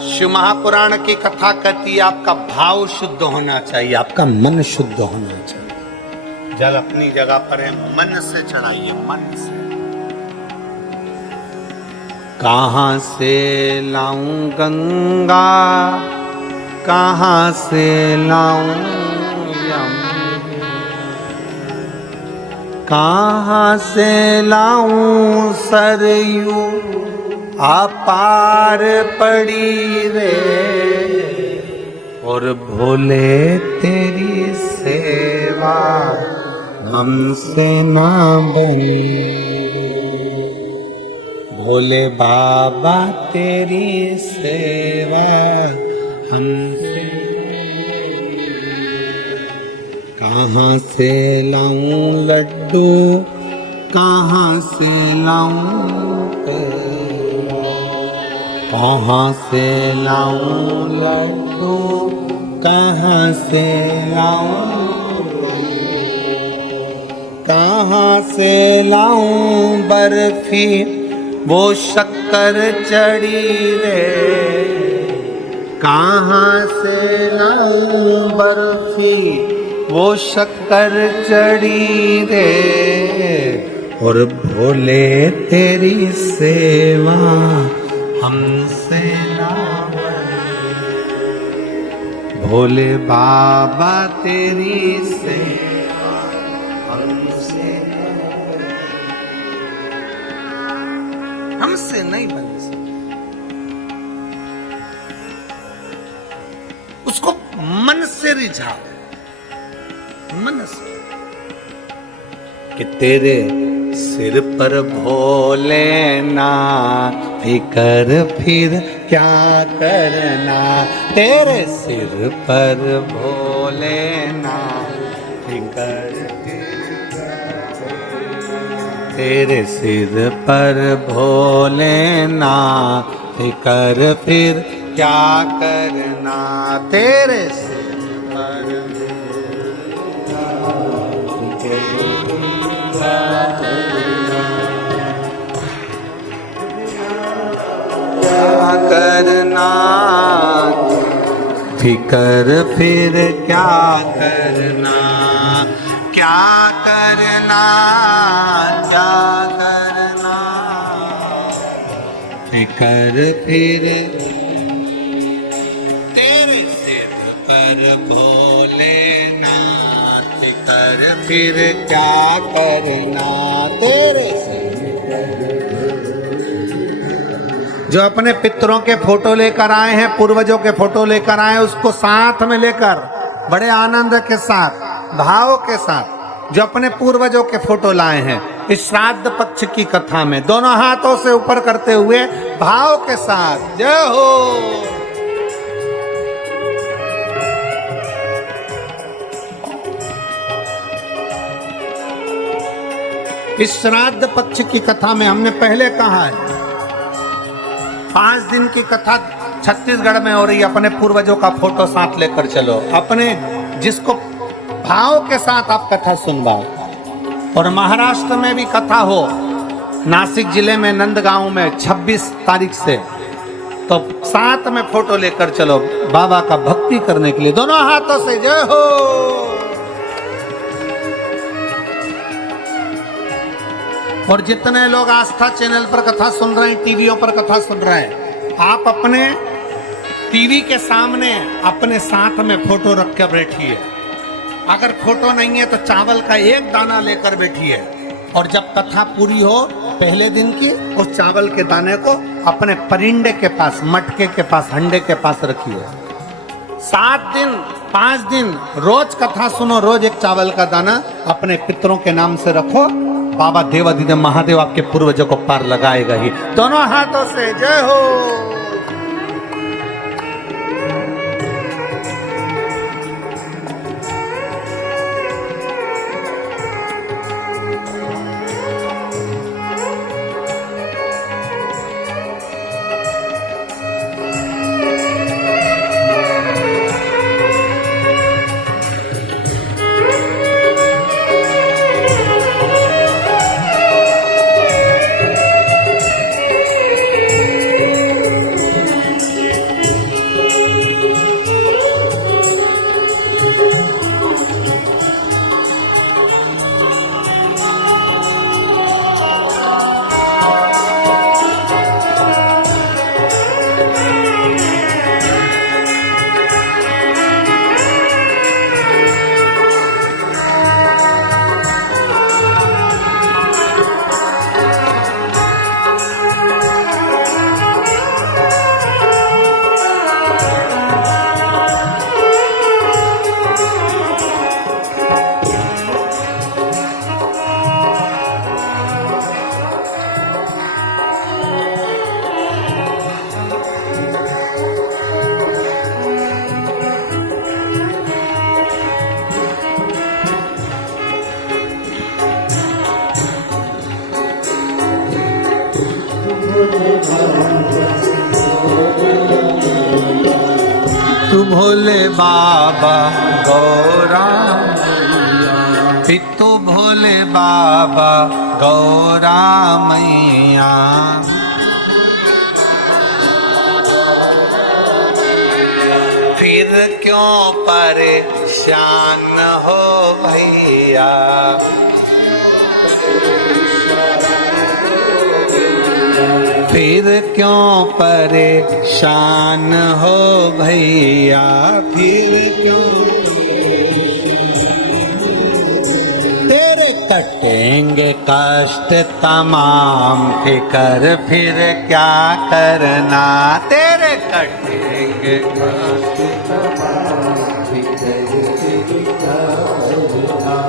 शिव महापुराण की कथा कहती है आपका भाव शुद्ध होना चाहिए, आपका मन शुद्ध होना चाहिए। जल अपनी जगह पर है, मन से चढ़ाइए, मन से। कहां से लाऊं गंगा, कहां से लाऊं यमुना, कहां से लाऊं सरयू अपार पड़ी रे। और भोले तेरी सेवा हमसे ना बनी, भोले बाबा तेरी सेवा हमसे। कहां से लाऊं लड्डू, कहां से लाऊं, कहां से लाऊं लड्डू, कहां से लाऊं, कहां से लाऊं बर्फी वो शक्कर चढ़ी रे। कहां से लाऊं बर्फी वो शक्कर चढ़ी रे। और भोले तेरी सेवा हमसे ना बनी, भोले बाबा तेरी सेवा हमसे नहीं बन सकती। उसको मन से रिझाओ, मन से, कि तेरे सिर पर भोलेनाथ फिकर फिर क्या करना, तेरे सिर पर भोलेनाथ फिकर, तेरे सिर पर भोलेनाथ फिकर फिर क्या करना, तेरे सिर पर क्या करना, फिकर फिर क्या करना, क्या करना, क्या करना, फिकर फिर तेरे सिर पर भोलेनाथ फिकर फिर क्या करना, तेरे सिर। जो अपने पितरों के फोटो लेकर आए हैं, पूर्वजों के फोटो लेकर आए हैं, उसको साथ में लेकर बड़े आनंद के साथ, भाव के साथ, जो अपने पूर्वजों के फोटो लाए हैं इस श्राद्ध पक्ष की कथा में, दोनों हाथों से ऊपर करते हुए भाव के साथ जय हो। इस श्राद्ध पक्ष की कथा में हमने पहले कहा है 5 दिन की कथा छत्तीसगढ़ में हो रही है। अपने पूर्वजों का फोटो साथ लेकर चलो, अपने जिसको भाव के साथ आप कथा सुनवाओ। और महाराष्ट्र में भी कथा हो, नासिक जिले में नंदगांव में 26 तारीख से, तो साथ में फोटो लेकर चलो बाबा का भक्ति करने के लिए, दोनों हाथों से जय हो। और जितने लोग आस्था चैनल पर कथा सुन रहे हैं, टीवियों पर कथा सुन रहे हैं, आप अपने टीवी के सामने अपने साथ में फोटो रख कर बैठिए। अगर फोटो नहीं है तो चावल का एक दाना लेकर बैठिए, और जब कथा पूरी हो पहले दिन की, उस चावल के दाने को अपने परिंदे के पास, मटके के पास, हंडे के पास रखिए। 7 दिन 5 दिन रोज कथा सुनो, रोज एक चावल का दाना अपने पितरों के नाम से रखो। बाबा देवाधिदेव महादेव आपके पूर्वजों को पार लगाएगा ही। दोनों हाथों से जय हो। तू भोले बाबा गौरा, तू भोले बाबा गौरा मैया, फिर क्यों परेशान हो भैया, फिर क्यों परेशान हो भैया, फिर क्यों तेरे कटेंगे कष्ट तमाम, फिकर फिर क्या करना, तेरे कटेंगे कष्ट तमाम, फिकर फिर क्या करना।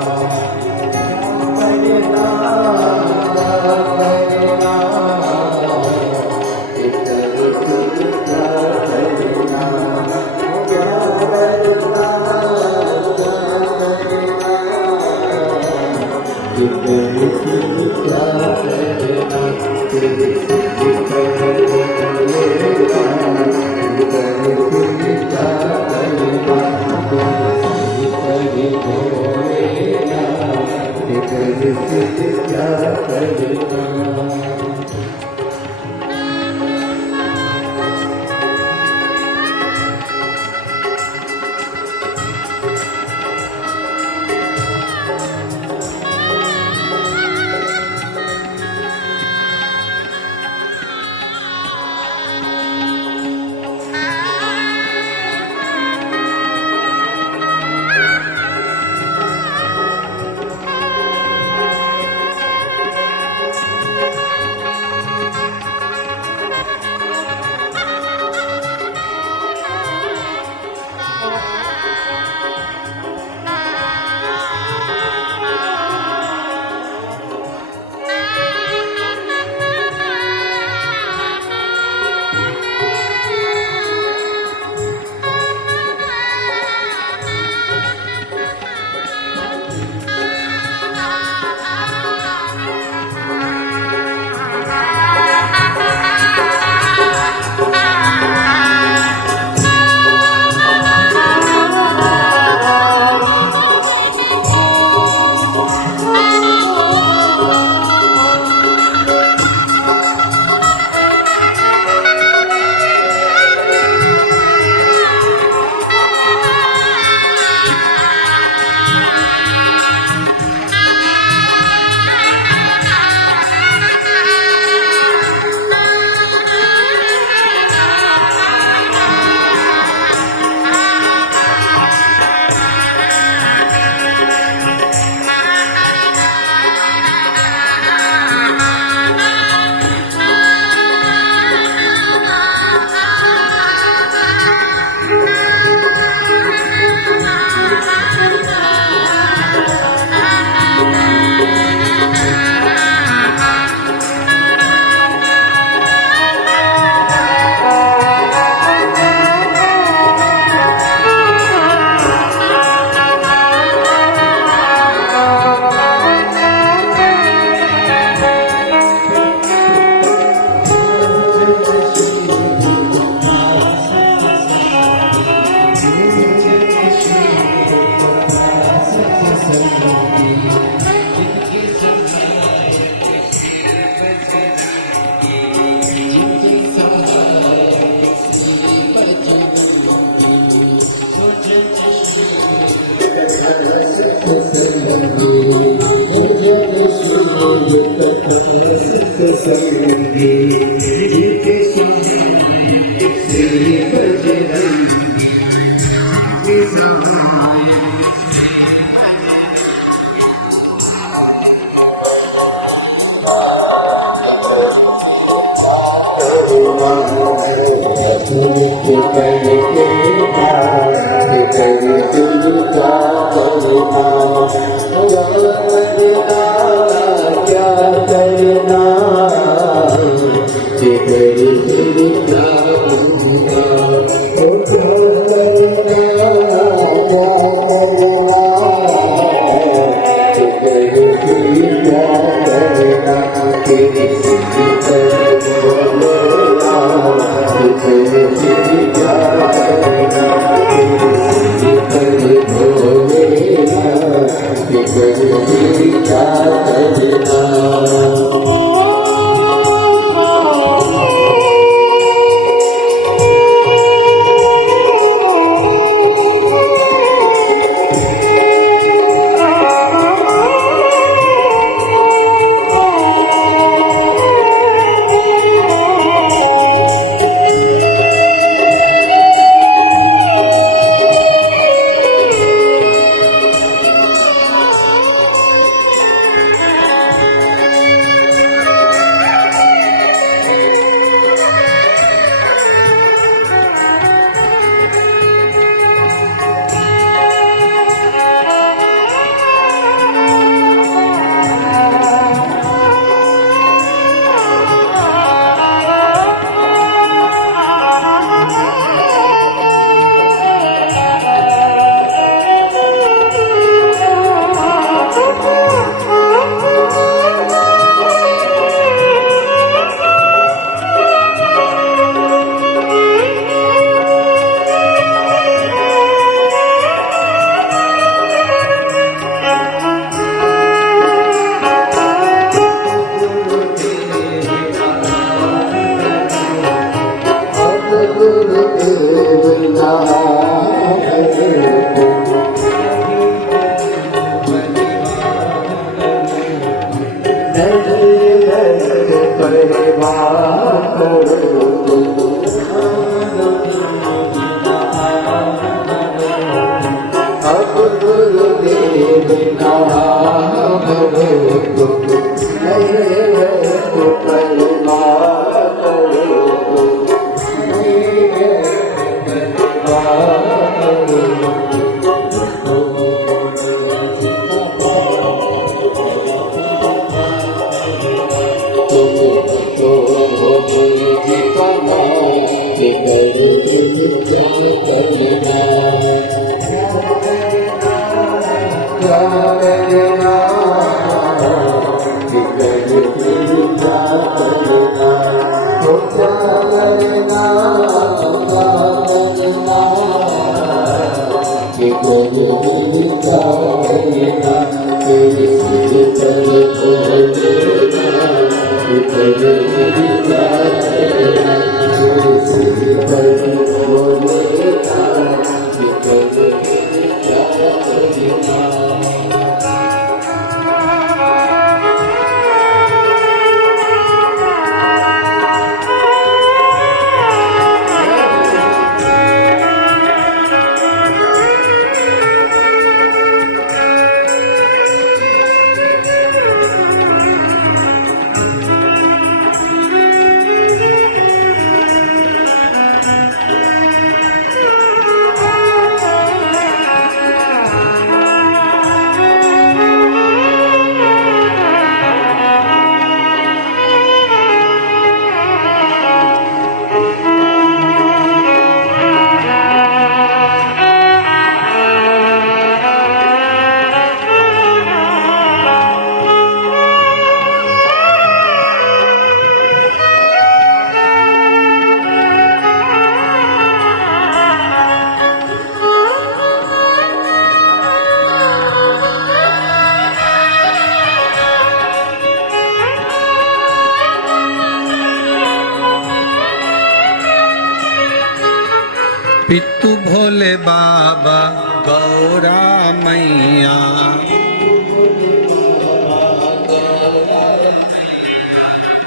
पितु भोले बाबा गौरा मैया,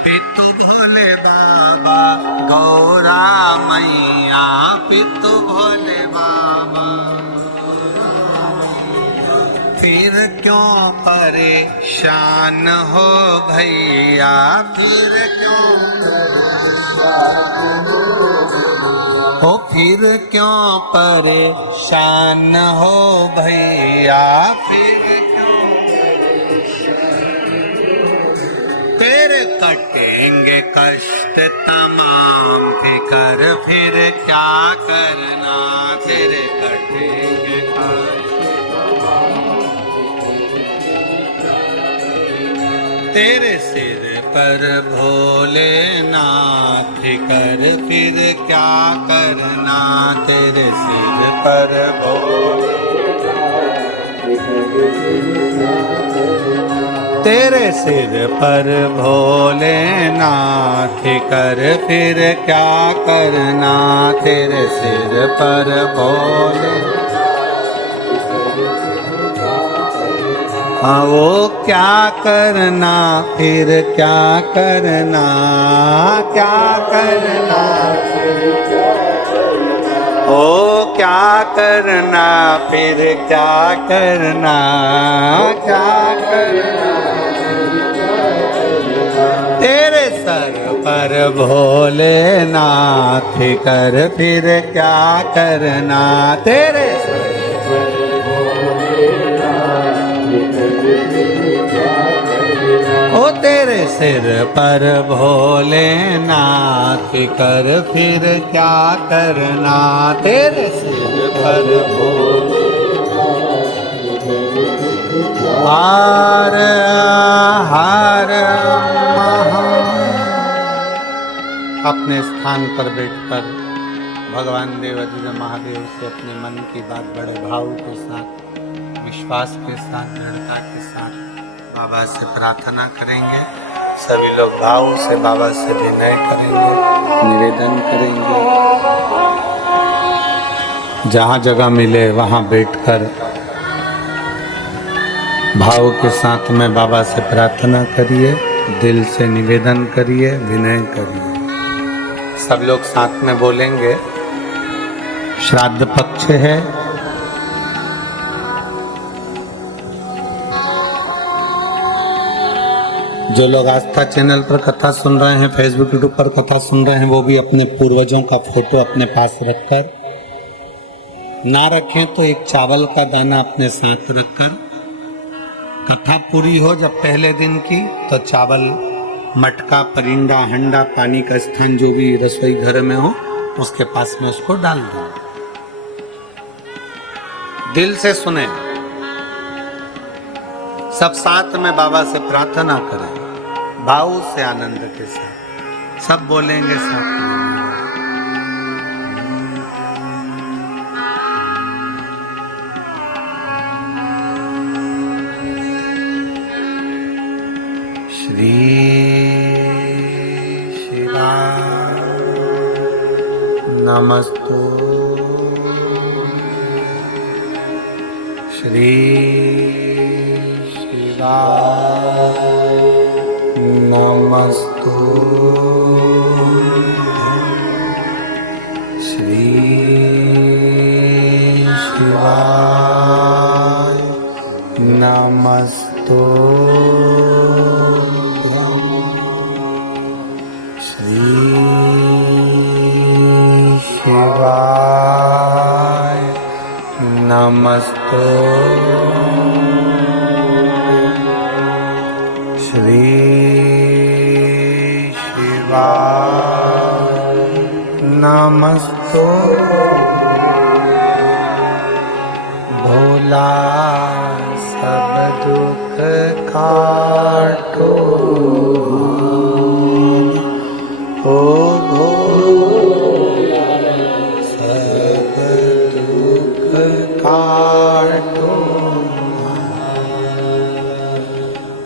पितु भोले बाबा गौरा मैया, पितु भोले बाबा। फिर क्यों परेशान हो भैया, फिर क्यों हो, फिर क्यों परेशान हो भैया, फिर क्यों तेरे कटेंगे कष्ट तमाम, फिकर फिर क्या करना, तेरे कटेंगे कष्ट। तेरे सिर पर भोलेनाथ, फिकर फिर क्या करना, तेरे सिर पर तेरे सिर पर भोलेनाथ, फिकर फिर क्या करना, तेरे सिर पर भोलेनाथ। हाँ वो क्या करना, फिर क्या करना, क्या करना, ओ क्या करना, फिर क्या करना, क्या करना। तेरे सर पर भोलेनाथ, फिकर फिर क्या करना, तेरे सर पर ओ तेरे सिर पर भोलेनाथ, फिकर फिर क्या करना, तेरे सिर पर हर हर अपने स्थान पर बैठकर भगवान देवाधिदेव महादेव से अपने मन की बात बड़े भाव के साथ, विश्वास के साथ, दृढ़ता के साथ बाबा से प्रार्थना करेंगे। सभी लोग भाव से बाबा से विनय करेंगे, निवेदन करेंगे। जहाँ जगह मिले वहाँ बैठकर भाव के साथ में बाबा से प्रार्थना करिए, दिल से निवेदन करिए, विनय करिए। सब लोग साथ में बोलेंगे। श्राद्ध पक्ष है, जो लोग आस्था चैनल पर कथा सुन रहे हैं, फेसबुक यूट्यूब पर कथा सुन रहे हैं, वो भी अपने पूर्वजों का फोटो अपने पास रखकर, ना रखें तो एक चावल का दाना अपने साथ रखकर, कथा पूरी हो जब पहले दिन की तो चावल, मटका, परिंदा, हंडा, पानी का स्थान जो भी रसोई घर में हो उसके पास में उसको डाल दो। दिल से सुने, सब साथ में बाबा से प्रार्थना करें, भाव से, आनंद के साथ सब बोलेंगे साथ में। श्री शिवाय नमस्तु, श्री नमस्तु, श्री शिवाय नमस्तु, श्री शिवाय नमस्तु, श्री शिवाय नमस्तु। भोला सब दुख काटो, ओ भोला सब दुख काटो,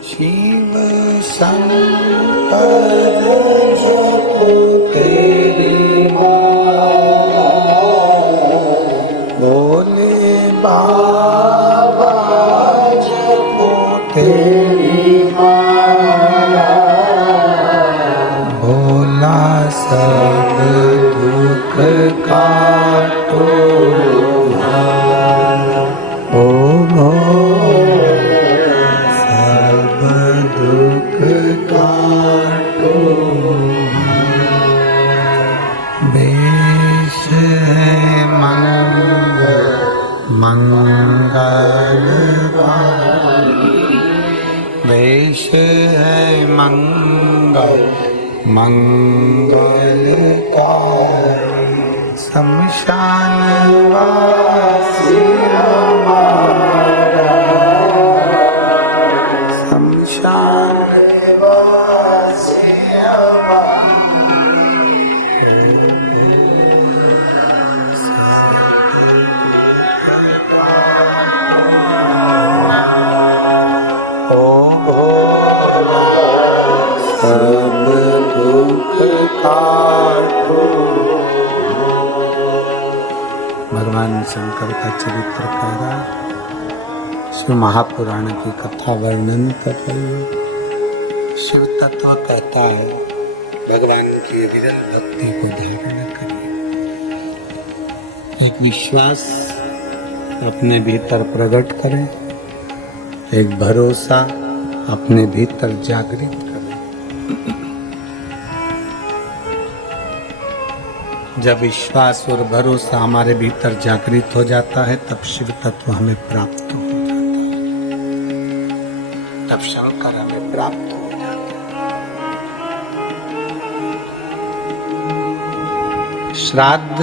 शिव शंकर जपो तेरी माला, भोले बाबा जपो तेरी माला, भोला सब दुख काटो, ओ दुख काटो। वेश है मंगलकारी, वेश है मंगलकारी, शमशान वासी हमारा, शमशान वासी हमारा, ओ भोला सब दुख काटो। भगवान शंकर का चरित्र कह रहा, शिव महापुराण की कथा वर्णन कर रही है। शिव तत्व कहता है भगवान की विरल भक्ति को धारण करिए, एक विश्वास अपने भीतर प्रकट करें, एक भरोसा अपने भीतर जागृत करें। जब विश्वास और भरोसा हमारे भीतर जागृत हो जाता है तब शिव तत्व हमें प्राप्त हो जाता है, तब शंकर हमें प्राप्त हो जाता है। श्राद्ध,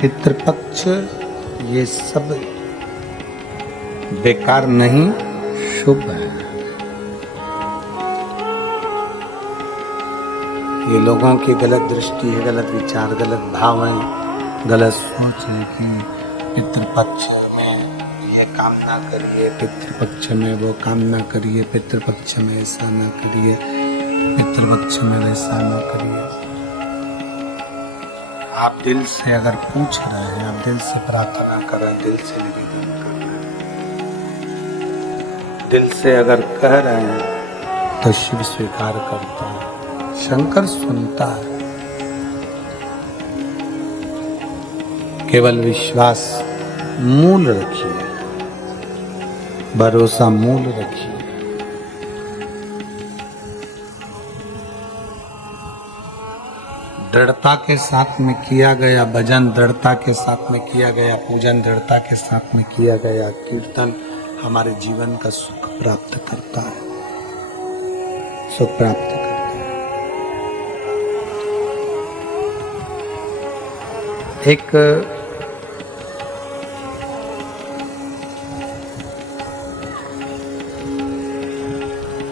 पितृपक्ष ये सब बेकार नहीं, शुभ है। ये लोगों की गलत दृष्टि है, गलत विचार, गलत भाव है, गलत सोच है कि पितृपक्ष में ये काम ना करिए, पितृपक्ष में वो काम ना करिए, पितृपक्ष में ऐसा ना करिए, पितृपक्ष में वैसा ना करिए। आप दिल से अगर पूछ रहे हैं, आप दिल से प्रार्थना कर रहे हैं, दिल से निवेदन कर रहे हैं, दिल से अगर कह रहे हैं तो शिव स्वीकार करता है, शंकर सुनता है। केवल विश्वास मूल रखिए, भरोसा मूल रखिए। दृढ़ता के साथ में किया गया भजन, दृढ़ता के साथ में किया गया पूजन, दृढ़ता के साथ में किया गया कीर्तन हमारे जीवन का सुख प्राप्त करता है, सुख प्राप्त करता है। एक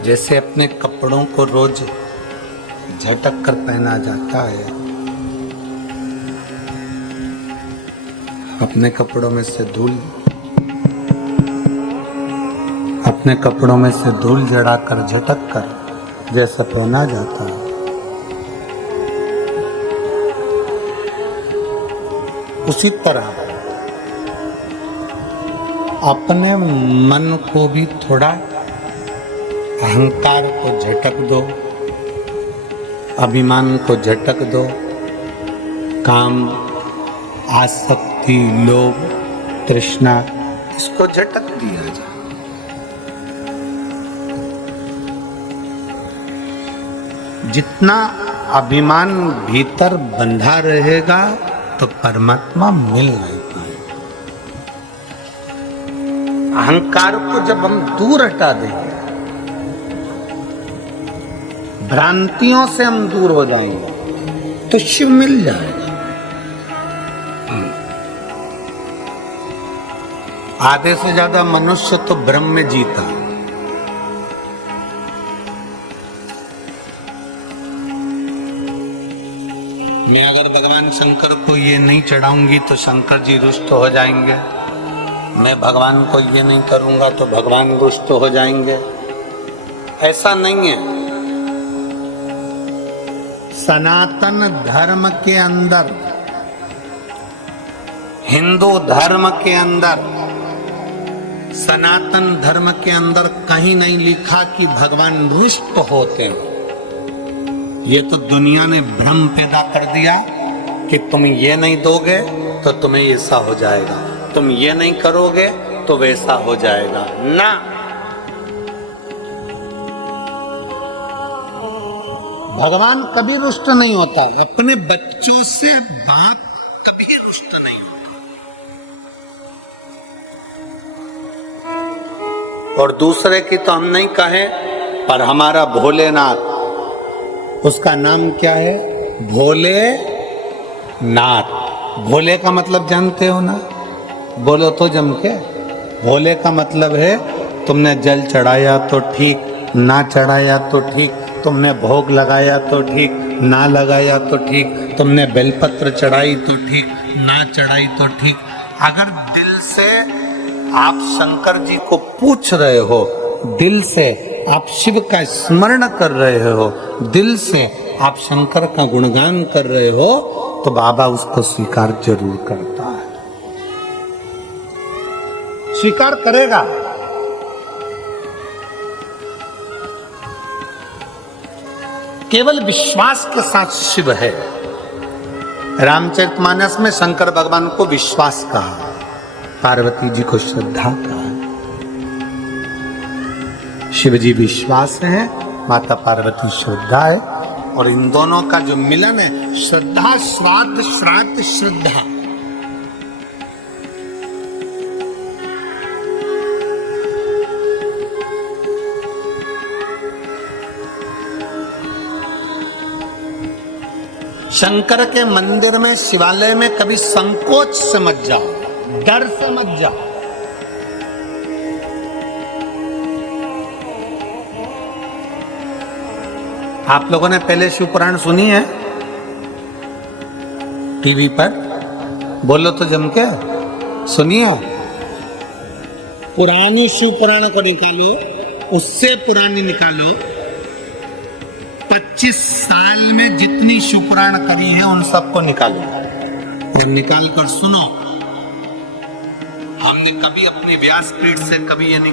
जैसे अपने कपड़ों को रोज झटक कर पहना जाता है, अपने कपड़ों में से धूल जड़ाकर झटक कर जैसा पहना जाता है, उसी तरह अपने मन को भी थोड़ा अहंकार को झटक दो, अभिमान को झटक दो, काम, आसक्ति, लोभ, तृष्णा, इसको झटक दिया जाए। जितना अभिमान भीतर बंधा रहेगा तो परमात्मा मिल नहीं पाएगा। अहंकार को जब हम दूर हटा देंगे, भ्रांतियों से हम दूर हो जाएंगे तो शिव मिल जाएगा। आधे से ज्यादा मनुष्य तो ब्रह्म में जीता। मैं अगर भगवान शंकर को ये नहीं चढ़ाऊंगी तो शंकर जी रुष्ट हो जाएंगे, मैं भगवान को ये नहीं करूंगा तो भगवान रुष्ट हो जाएंगे। ऐसा नहीं है। सनातन धर्म के अंदर, हिंदू धर्म के अंदर, सनातन धर्म के अंदर कहीं नहीं लिखा कि भगवान रुष्ट होते हैं। ये तो दुनिया ने भ्रम पैदा कर दिया कि तुम ये नहीं दोगे तो तुम्हें ऐसा हो जाएगा, तुम ये नहीं करोगे तो वैसा हो जाएगा। ना, भगवान कभी रुष्ट नहीं होता है। अपने बच्चों से बाप कभी रुष्ट नहीं होता। और दूसरे की तो हम नहीं कहें, पर हमारा भोलेनाथ, उसका नाम क्या है? भोले नाथ। भोले का मतलब जानते हो ना? बोलो तो जम के। भोले का मतलब है तुमने जल चढ़ाया तो ठीक, ना चढ़ाया तो ठीक, तुमने भोग लगाया तो ठीक, ना लगाया तो ठीक, तुमने बेलपत्र चढ़ाई तो ठीक, ना चढ़ाई तो ठीक। अगर दिल से आप शंकर जी को पूछ रहे हो, दिल से आप शिव का स्मरण कर रहे हो, दिल से आप शंकर का गुणगान कर रहे हो, तो बाबा उसको स्वीकार जरूर करता है, स्वीकार करेगा। केवल विश्वास के साथ शिव है। रामचरितमानस में शंकर भगवान को विश्वास कहा, पार्वती जी को श्रद्धा कहा। शिव जी विश्वास है, माता पार्वती श्रद्धा है, और इन दोनों का जो मिलन है, श्रद्धा श्राद्ध, श्राद्ध श्रद्धा। शंकर के मंदिर में, शिवालय में कभी संकोच से मत जाओ, डर से मत जाओ। आप लोगों ने पहले शिव पुराण सुनी है टीवी पर? बोलो तो जम के सुनिए। पुरानी शिव पुराण को निकालो, उससे पुरानी निकालो। 25 साल में जितनी शिव पुराण कवि है उन सबको निकालो। और निकाल कर सुनो। हमने कभी अपनी व्यासपीठ से कभी ये नहीं